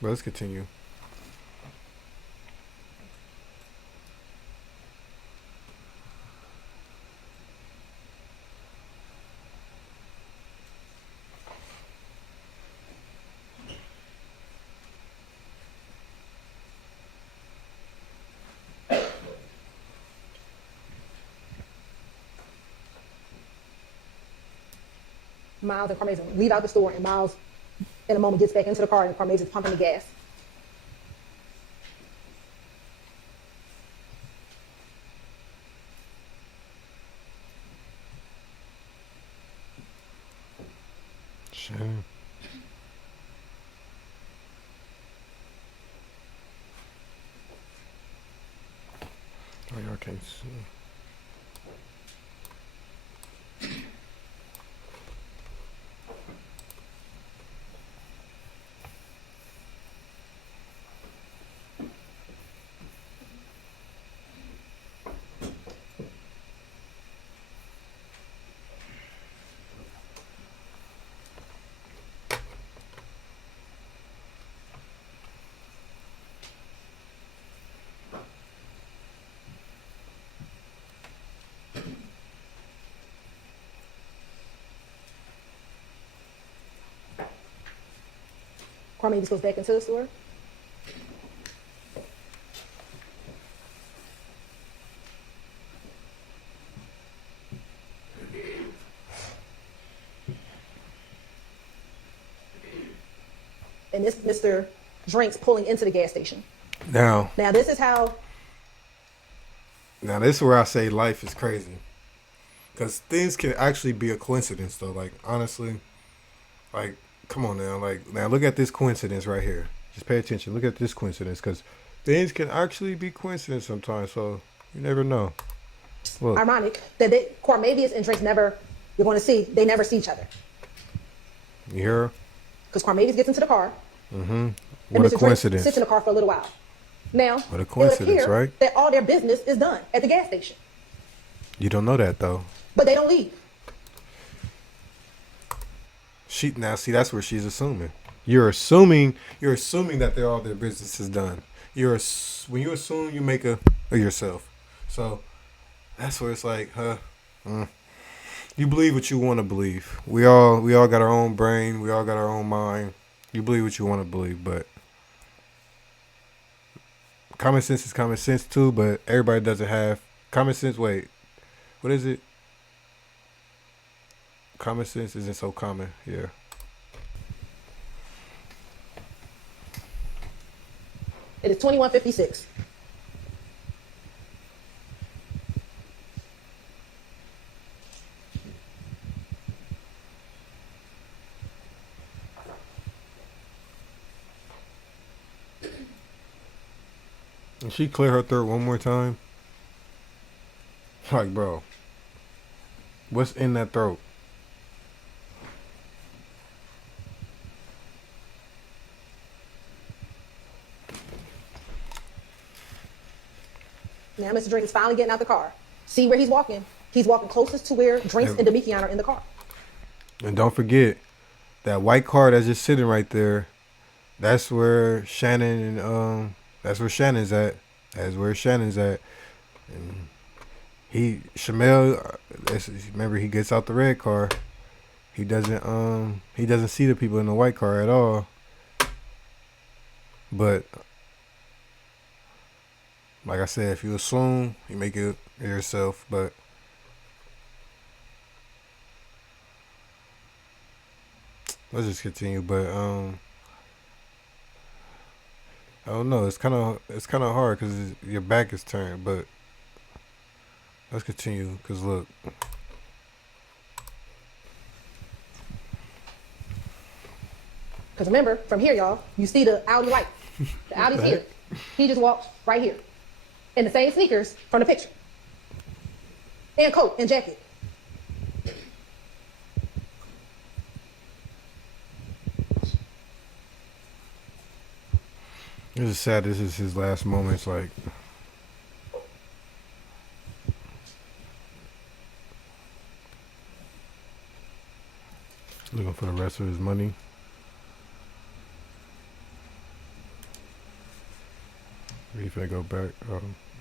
But let's continue. Miles and Carmazon leave out the store, and Miles, in a moment, gets back into the car, and Carmazon's pumping the gas. Shannon. Oh, y'all can't see. Carmazon goes back into the store. And this Mr. Drinks pulling into the gas station. Now This is how this is where I say life is crazy. Because things can actually be a coincidence, though. Like, honestly, like, come on now. Like, now look at this coincidence right here. Just pay attention. Look at this coincidence. Because things can actually be coincidence sometimes. So, you never know. Look. ironic that Carmavius and Drinks never, you're going to see, they never see each other. You hear her? Because Carmavius gets into the car. What and a Mr. Drinks coincidence. sits in the car for a little while. Now, What a it would coincidence, appear right? that all their business is done at the gas station. You don't know that, though. But they don't leave. Now see, that's where she's assuming. You're assuming that all their business is done. When you assume, you make a of yourself. So that's where it's like, You believe what you want to believe. We all got our own brain. We all got our own mind. You believe what you want to believe, but common sense is common sense too. But everybody doesn't have common sense. Wait, what is it? Common sense isn't so common. Yeah. It is 21:56. And she clear her throat one more time. Like, bro, what's in that throat? Now Mr. Drink is finally getting out the car. See where he's walking? He's walking closest to where Drinks and Demekion are in the car. And don't forget that white car that's just sitting right there. That's where Shannon and that's where Shannon's at. That's where Shannon's at. And Shamel, remember he gets out the red car. He doesn't see the people in the white car at all. But like I said, if you assume, you make it yourself. But let's just continue. But I don't know. It's kind of hard because your back is turned. But let's continue. Cause look, Because remember, from here, y'all, you see the Audi light. The Audi's here. He just walked right here. In the same sneakers from the picture. And coat and jacket. this is sad. This is his last moments. Like, looking for the rest of his money. He finna go back.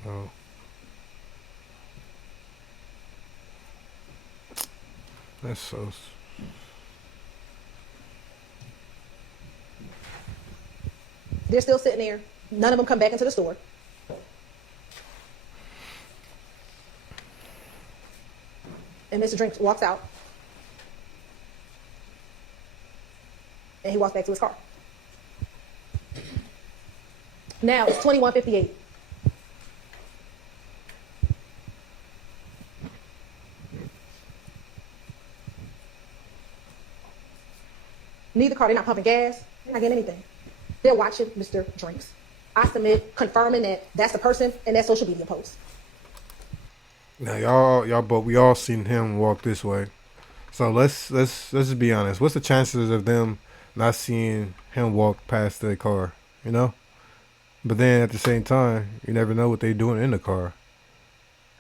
Oh. That's so. They're still sitting there. None of them come back into the store. And Mr. Drink walks out. And he walks back to his car. Now it's 21:58. Neither car, they're not pumping gas, they're not getting anything. They're watching Mr. Drinks. I submit, confirming that that's the person in that social media post. Now y'all, but we all seen him walk this way. So let's just be honest. What's the chances of them not seeing him walk past their car? You know. But then at the same time, you never know what they're doing in the car.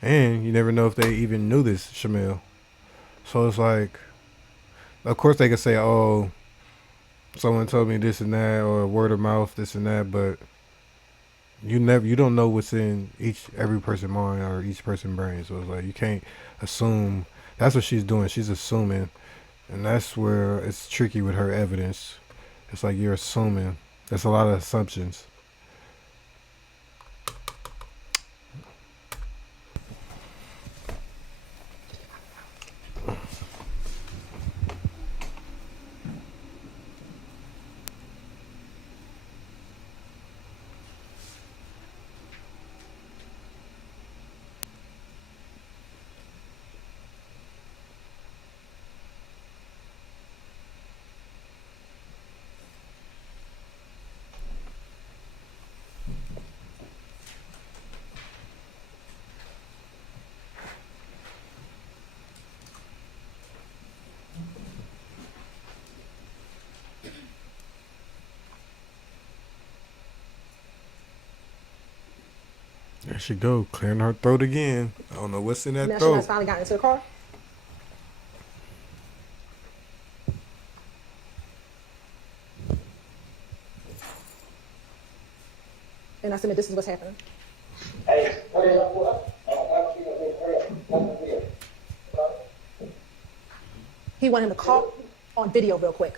And you never know if they even knew this Shamil. So it's like, of course they could say, oh, someone told me this and that, or word of mouth, this and that, but you don't know what's in every person's mind or each person's brain. So it's like, you can't assume. That's what she's doing. She's assuming. And that's where it's tricky with her evidence. It's like you're assuming. There's a lot of assumptions. There she go, clearing her throat again. I don't know what's in that Now she throat. has finally gotten into the car. And I submit this is what's happening. Hey, what is up? he wanted him to call on video real quick.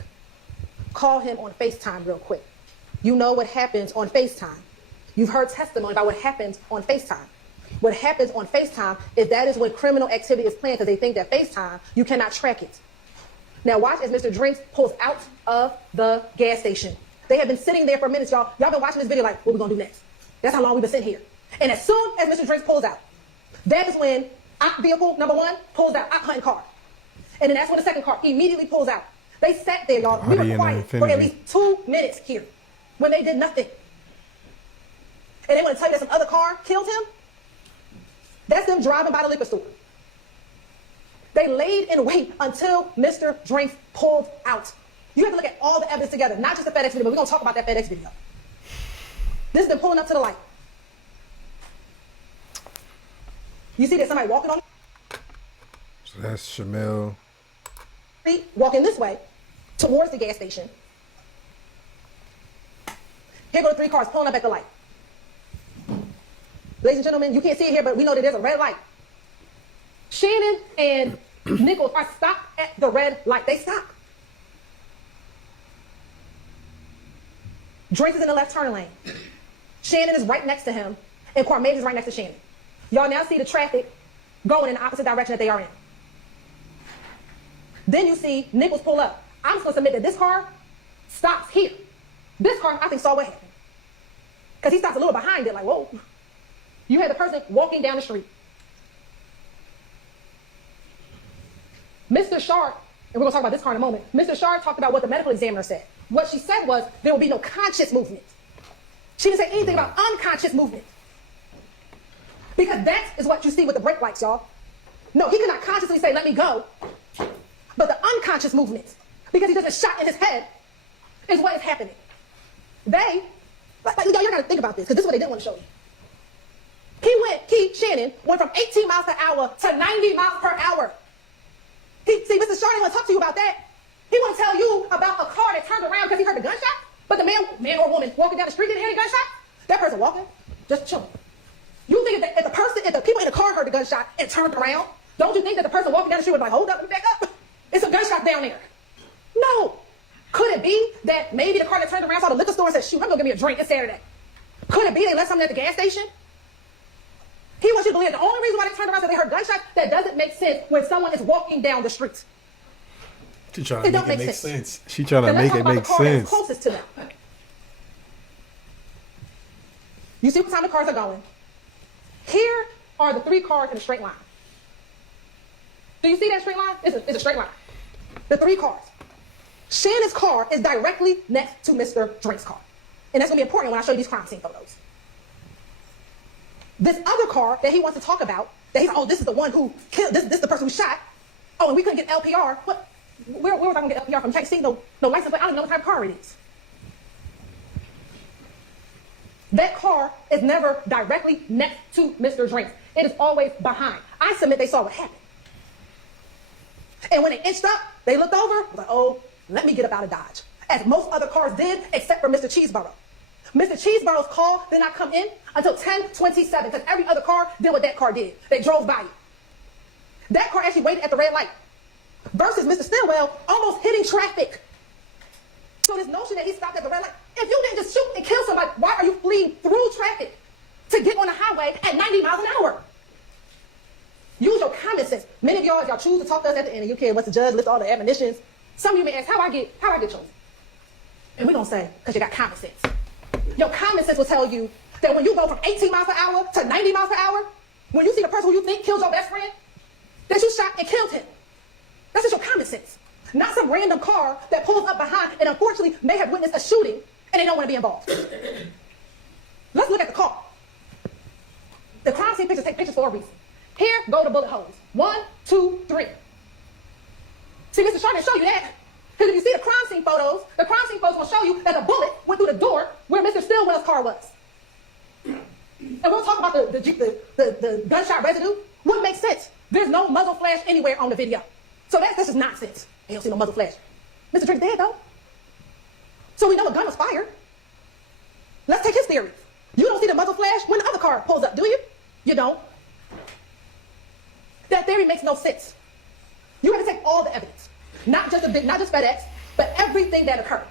Call him on FaceTime real quick. You know what happens on FaceTime. You've heard testimony about what happens on FaceTime. What happens on FaceTime is that is when criminal activity is planned because they think that FaceTime, you cannot track it. Now watch as Mr. Drinks pulls out of the gas station. They have been sitting there for minutes, y'all. Y'all been watching this video like, what we gonna do next? That's how long we've been sitting here. And as soon as Mr. Drinks pulls out, that is when op vehicle number 1 pulls out, op hunting car. And then that's when the second car immediately pulls out. They sat there, y'all. We were quiet for at least 2 minutes here when they did nothing. And they want to tell you that some other car killed him? That's them driving by the liquor store. They laid in wait until Mr. Drinks pulled out. You have to look at all the evidence together, not just the FedEx video, but we're going to talk about that FedEx video. This is them pulling up to the light. You see that somebody walking on the So that's Shamil. street, walking this way towards the gas station. Here go the 3 cars pulling up at the light. Ladies and gentlemen, you can't see it here, but we know that there's a red light. Shannon and Nichols are stopped at the red light. They stop. Drinks is in the left turn lane. Shannon is right next to him, and Quarmave is right next to Shannon. Y'all now see the traffic going in the opposite direction that they are in. Then you see Nichols pull up. I'm just going to submit that this car stops here. This car, I think, saw what happened. Because he stops a little behind it, like, whoa. You had the person walking down the street. Mr. Sharp, and we're going to talk about this car in a moment. Mr. Sharp talked about what the medical examiner said. What she said was there will be no conscious movement. She didn't say anything about unconscious movement. Because that is what you see with the brake lights, y'all. No, he could not consciously say, let me go. But the unconscious movement, because he does a shot in his head, is what is happening. They, y'all got to think about this, because this is what they didn't want to show you. Shannon went from 18 miles per hour to 90 miles per hour. See, Mr. Sharp didn't want to talk to you about that. He want to tell you about a car that turned around because he heard a gunshot. But the man or woman walking down the street didn't hear any gunshot. That person walking, just chilling. You think if the people in the car heard the gunshot and turned around, don't you think that the person walking down the street would be like, hold up, let me back up? It's a gunshot down there. No. Could it be that maybe the car that turned around saw the liquor store and said, shoot, I'm going to give me a drink. It's Saturday. Could it be they left something at the gas station? He wants you to believe the only reason why they turned around is that they heard gunshots. That doesn't make sense when someone is walking down the street. She trying to don't make it make make sense. sense. She trying to Then let's make talk it about make the car that's sense. closest to them. You see what time the cars are going. Here are the 3 cars in a straight line. Do you see that straight line? It's a straight line. The 3 cars. Shannon's car is directly next to Mr. Drink's car. And that's going to be important when I show you these crime scene photos. This other car that he wants to talk about, that he's like, oh, this is the one who killed, this is the person who shot. Oh, and we couldn't get LPR. What? Where was I going to get LPR from? You can't see no license plate. I don't even know what type of car it is. That car is never directly next to Mr. Drinks. It is always behind. I submit they saw what happened. And when they inched up, they looked over, was like, oh, let me get up out of Dodge. As most other cars did, except for Mr. Cheeseborough. Mr. Cheeseborough's call did not come in until 10:27, because every other car did what that car did. They drove by it. That car actually waited at the red light. Versus Mr. Stillwell almost hitting traffic. So this notion that he stopped at the red light, if you didn't just shoot and kill somebody, why are you fleeing through traffic to get on the highway at 90 miles an hour? Use your common sense. Many of y'all, if y'all choose to talk to us at the end and you can't let the judge list all the admonitions, some of you may ask, how I get chosen? And we're going to say, because you got common sense. Your common sense will tell you that when you go from 18 miles per hour to 90 miles per hour, when you see the person who you think killed your best friend, that you shot and killed him. That's just your common sense. Not some random car that pulls up behind and unfortunately may have witnessed a shooting and they don't want to be involved. Let's look at the car. The crime scene pictures take pictures for a reason. Here go the bullet holes. 1, 2, 3. See, Mr. Sharp didn't show you that. Because if you see the crime scene photos will show you that the bullet went through the door where Mr. Stillwell's car was. And we'll talk about the gunshot residue. What makes sense? There's no muzzle flash anywhere on the video. So that's just nonsense. You don't see no muzzle flash. Mr. Drink's dead, though. So we know a gun was fired. Let's take his theory. You don't see the muzzle flash when the other car pulls up, do you? You don't. That theory makes no sense. You have to take all the evidence. Not just FedEx, but everything that occurred.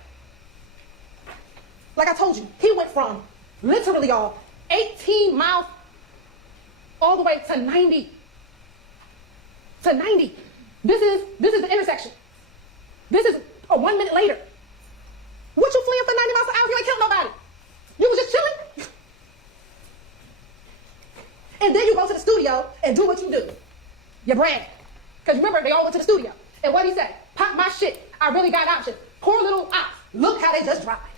Like I told you, he went from literally y'all 18 miles all the way to 90. To 90. This is the intersection. This is 1 minute later. What you fleeing for 90 miles an hour? You ain't killed nobody. You was just chilling. And then you go to the studio and do what you do. You brag. Because remember, they all went to the studio. And what he said? Pop my shit. I really got options. Poor little ops. Look how they just dropped it.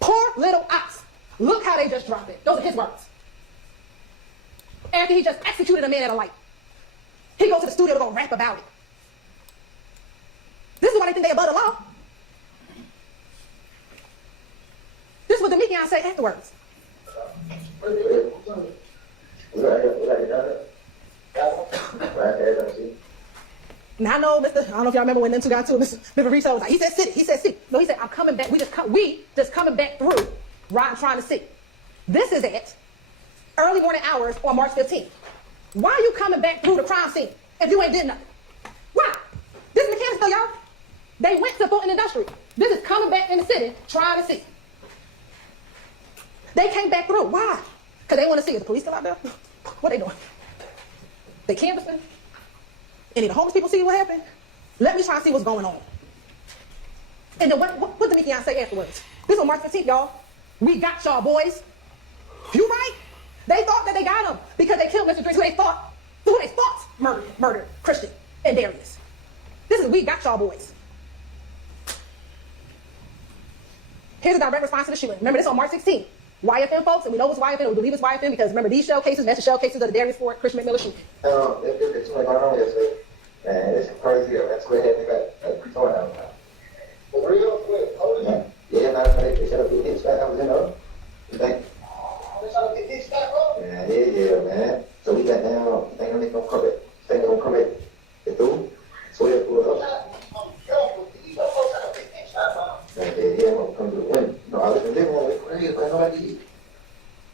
Poor little ops. Look how they just dropped it. Those are his words. After he just executed a man at a light. He goes to the studio to go rap about it. This is why they think they above the law. This is what Demekian said afterwards. Now I know, I don't know if y'all remember when them two got to it, Mr. Reese was like, he said city. No, he said, I'm coming back. We just coming back through, riding trying to see. This is at early morning hours on March 15th. Why are you coming back through the crime scene if you ain't did nothing? Why? This is Mechanicsville, y'all. They went to Fulton Industrial. This is coming back in the city, trying to see. They came back through. Why? Because they want to see. Is the police still out there? What are they doing? They canvassing? Any of the homeless people see what happened? Let me try to see what's going on. And then what did Demekian say afterwards? This on March 15th, y'all. We got y'all, boys. You right? They thought that they got him because they killed Mr. Drinks, who they thought murdered Christian and Darius. This is we got y'all, boys. Here's a direct response to the shooting. Remember, this on March 16th. YFM folks, and we know it's YFM, we believe it's YFM because remember these shell cases, that's the shell cases of the Darius Ford, Christian McMillan shooting. It's going on yesterday. Man, it's crazy. That's where they got pre-torn out. For real? Yeah. Yeah, they shut up the hits back. I was in there. You think? They shut up the hits back, bro? Yeah, man. So we got down, thinking they're going to come back. Thinking they're going to come back. They through. So they pulled up. Yeah, I'm going to come to the win. No, I was in the living room with crazy, but nobody did.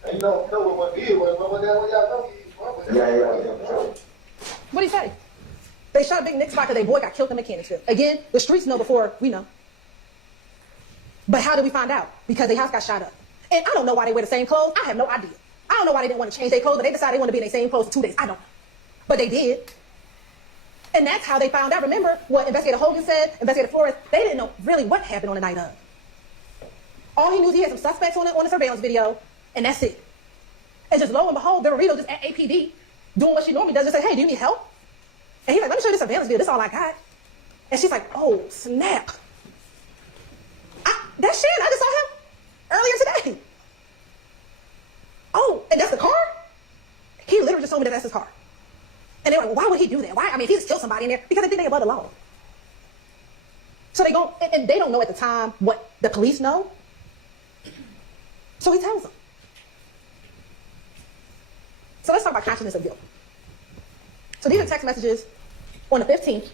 And you know what did, what y'all know? Yeah. What did he say? They shot a big Nick spot because their boy got killed in Mechanicsville. Again, the streets know before we know. But how did we find out? Because their house got shot up. And I don't know why they wear the same clothes. I have no idea. I don't know why they didn't want to change their clothes, but they decided they want to be in their same clothes for 2 days. I don't know. But they did. And that's how they found out. Remember what Investigator Hogan said, Investigator Flores, they didn't know really what happened on the night of. All he knew is he had some suspects on the surveillance video, and that's it. And just lo and behold, Dorito just at APD doing what she normally does, just say, hey, do you need help? And he's like, let me show you this surveillance video. This is all I got. And she's like, oh, snap. That's Shannon. I just saw him earlier today. Oh, and that's the car? He literally just told me that that's his car. And they're like, well, why would he do that? Why? I mean, if he just killed somebody in there, because they think they're above the law. So they go, and they don't know at the time what the police know. So he tells them. So let's talk about consciousness of guilt. So these are text messages on the 15th.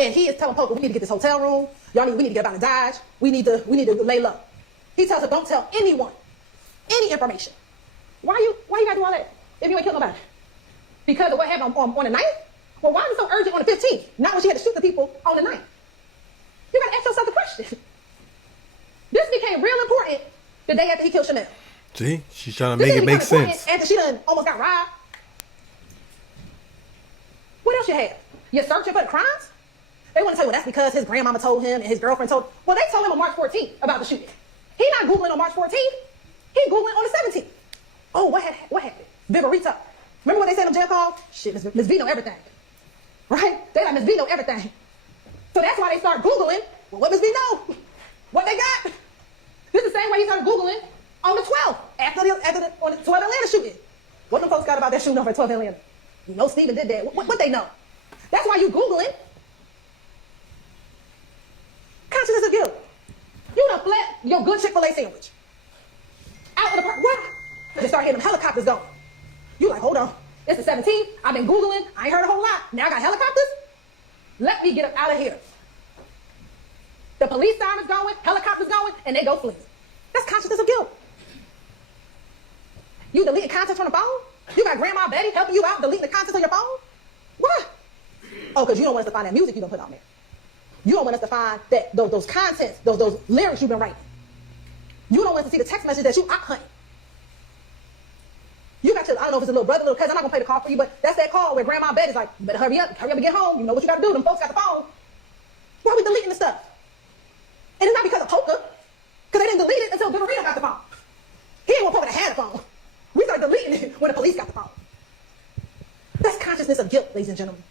And he is telling Poker, we need to get this hotel room. We need to get out of Dodge. We need to lay low. He tells her, don't tell anyone any information. Why you gotta do all that if you ain't killed nobody? Because of what happened on the 9th? Well, why is it so urgent on the 15th? Not when she had to shoot the people on the 9th. You gotta ask yourself the question. This became real important the day after he killed Chanel. See, she's trying to make it make sense. After she done almost got robbed. What else you have? You're searching for the crimes? They want to tell you, well, that's because his grandmama told him and his girlfriend told him. Well, they told him on March 14th about the shooting. He not Googling on March 14th. He Googling on the 17th. Oh, what happened? Viverito. Remember what they said on jail call? Shit, Miss V know everything. Right? They like, Miss V know everything. So that's why they start Googling, well, what Miss V know? What they got? This is the same way he started Googling on the 12th, on the 12 Atlanta shooting. What them folks got about that shooting over at 12 Atlanta? You know Stephen did that. What they know? That's why you Googling. Consciousness of guilt. You done fled your good Chick-fil-A sandwich. Out of the park. What? They start hearing them helicopters going. You like, hold on. It's the 17th. I've been Googling. I ain't heard a whole lot. Now I got helicopters? Let me get up out of here. The police sirens going, helicopters going, and they go flee. That's consciousness of guilt. You deleting content from the phone? You got Grandma Betty helping you out deleting the content on your phone? What? Oh, because you don't want us to find that music you don't put on there. You don't want us to find that those contents, those lyrics you've been writing. You don't want us to see the text message that you out hunting. You got your, I don't know if it's a little brother, little cousin, I'm not gonna play the call for you, but that's that call where grandma bed is like, you better hurry up and get home. You know what you gotta do, them folks got the phone. Why are we deleting the stuff? And it's not because of poker, because they didn't delete it until Viverito got the phone. He didn't want poker to have the phone. We started deleting it when the police got the phone. That's consciousness of guilt, ladies and gentlemen.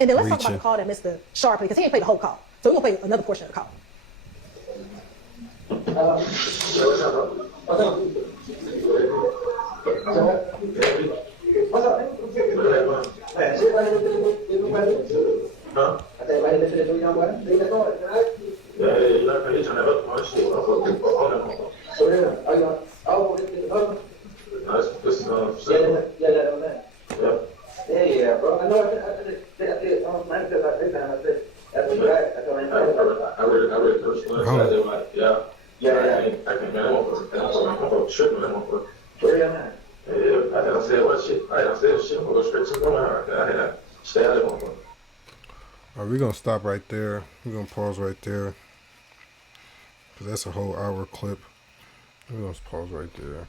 And then let's talk about the call that Mr. Sharp played, because he didn't play the whole call. So we're gonna play another portion of the call. What's up? What's up? Man, shit, right here, huh? I said, right here, this young boy. Leave that going, right? Yeah, you're not going to get your never shit. So, yeah, are you oh, this yeah, bro. I know I did man, because I think I said, that's right. That's what I read first one. Like, yeah. I can get over it. I'm tripping them over it. For real, man. Yeah, I didn't say what shit. I didn't say shit. I'm going to go straight to the line. I had to stay out of it. All right, we're going to stop right there. We're going to pause right there. Because that's a whole hour clip. We're going to pause right there.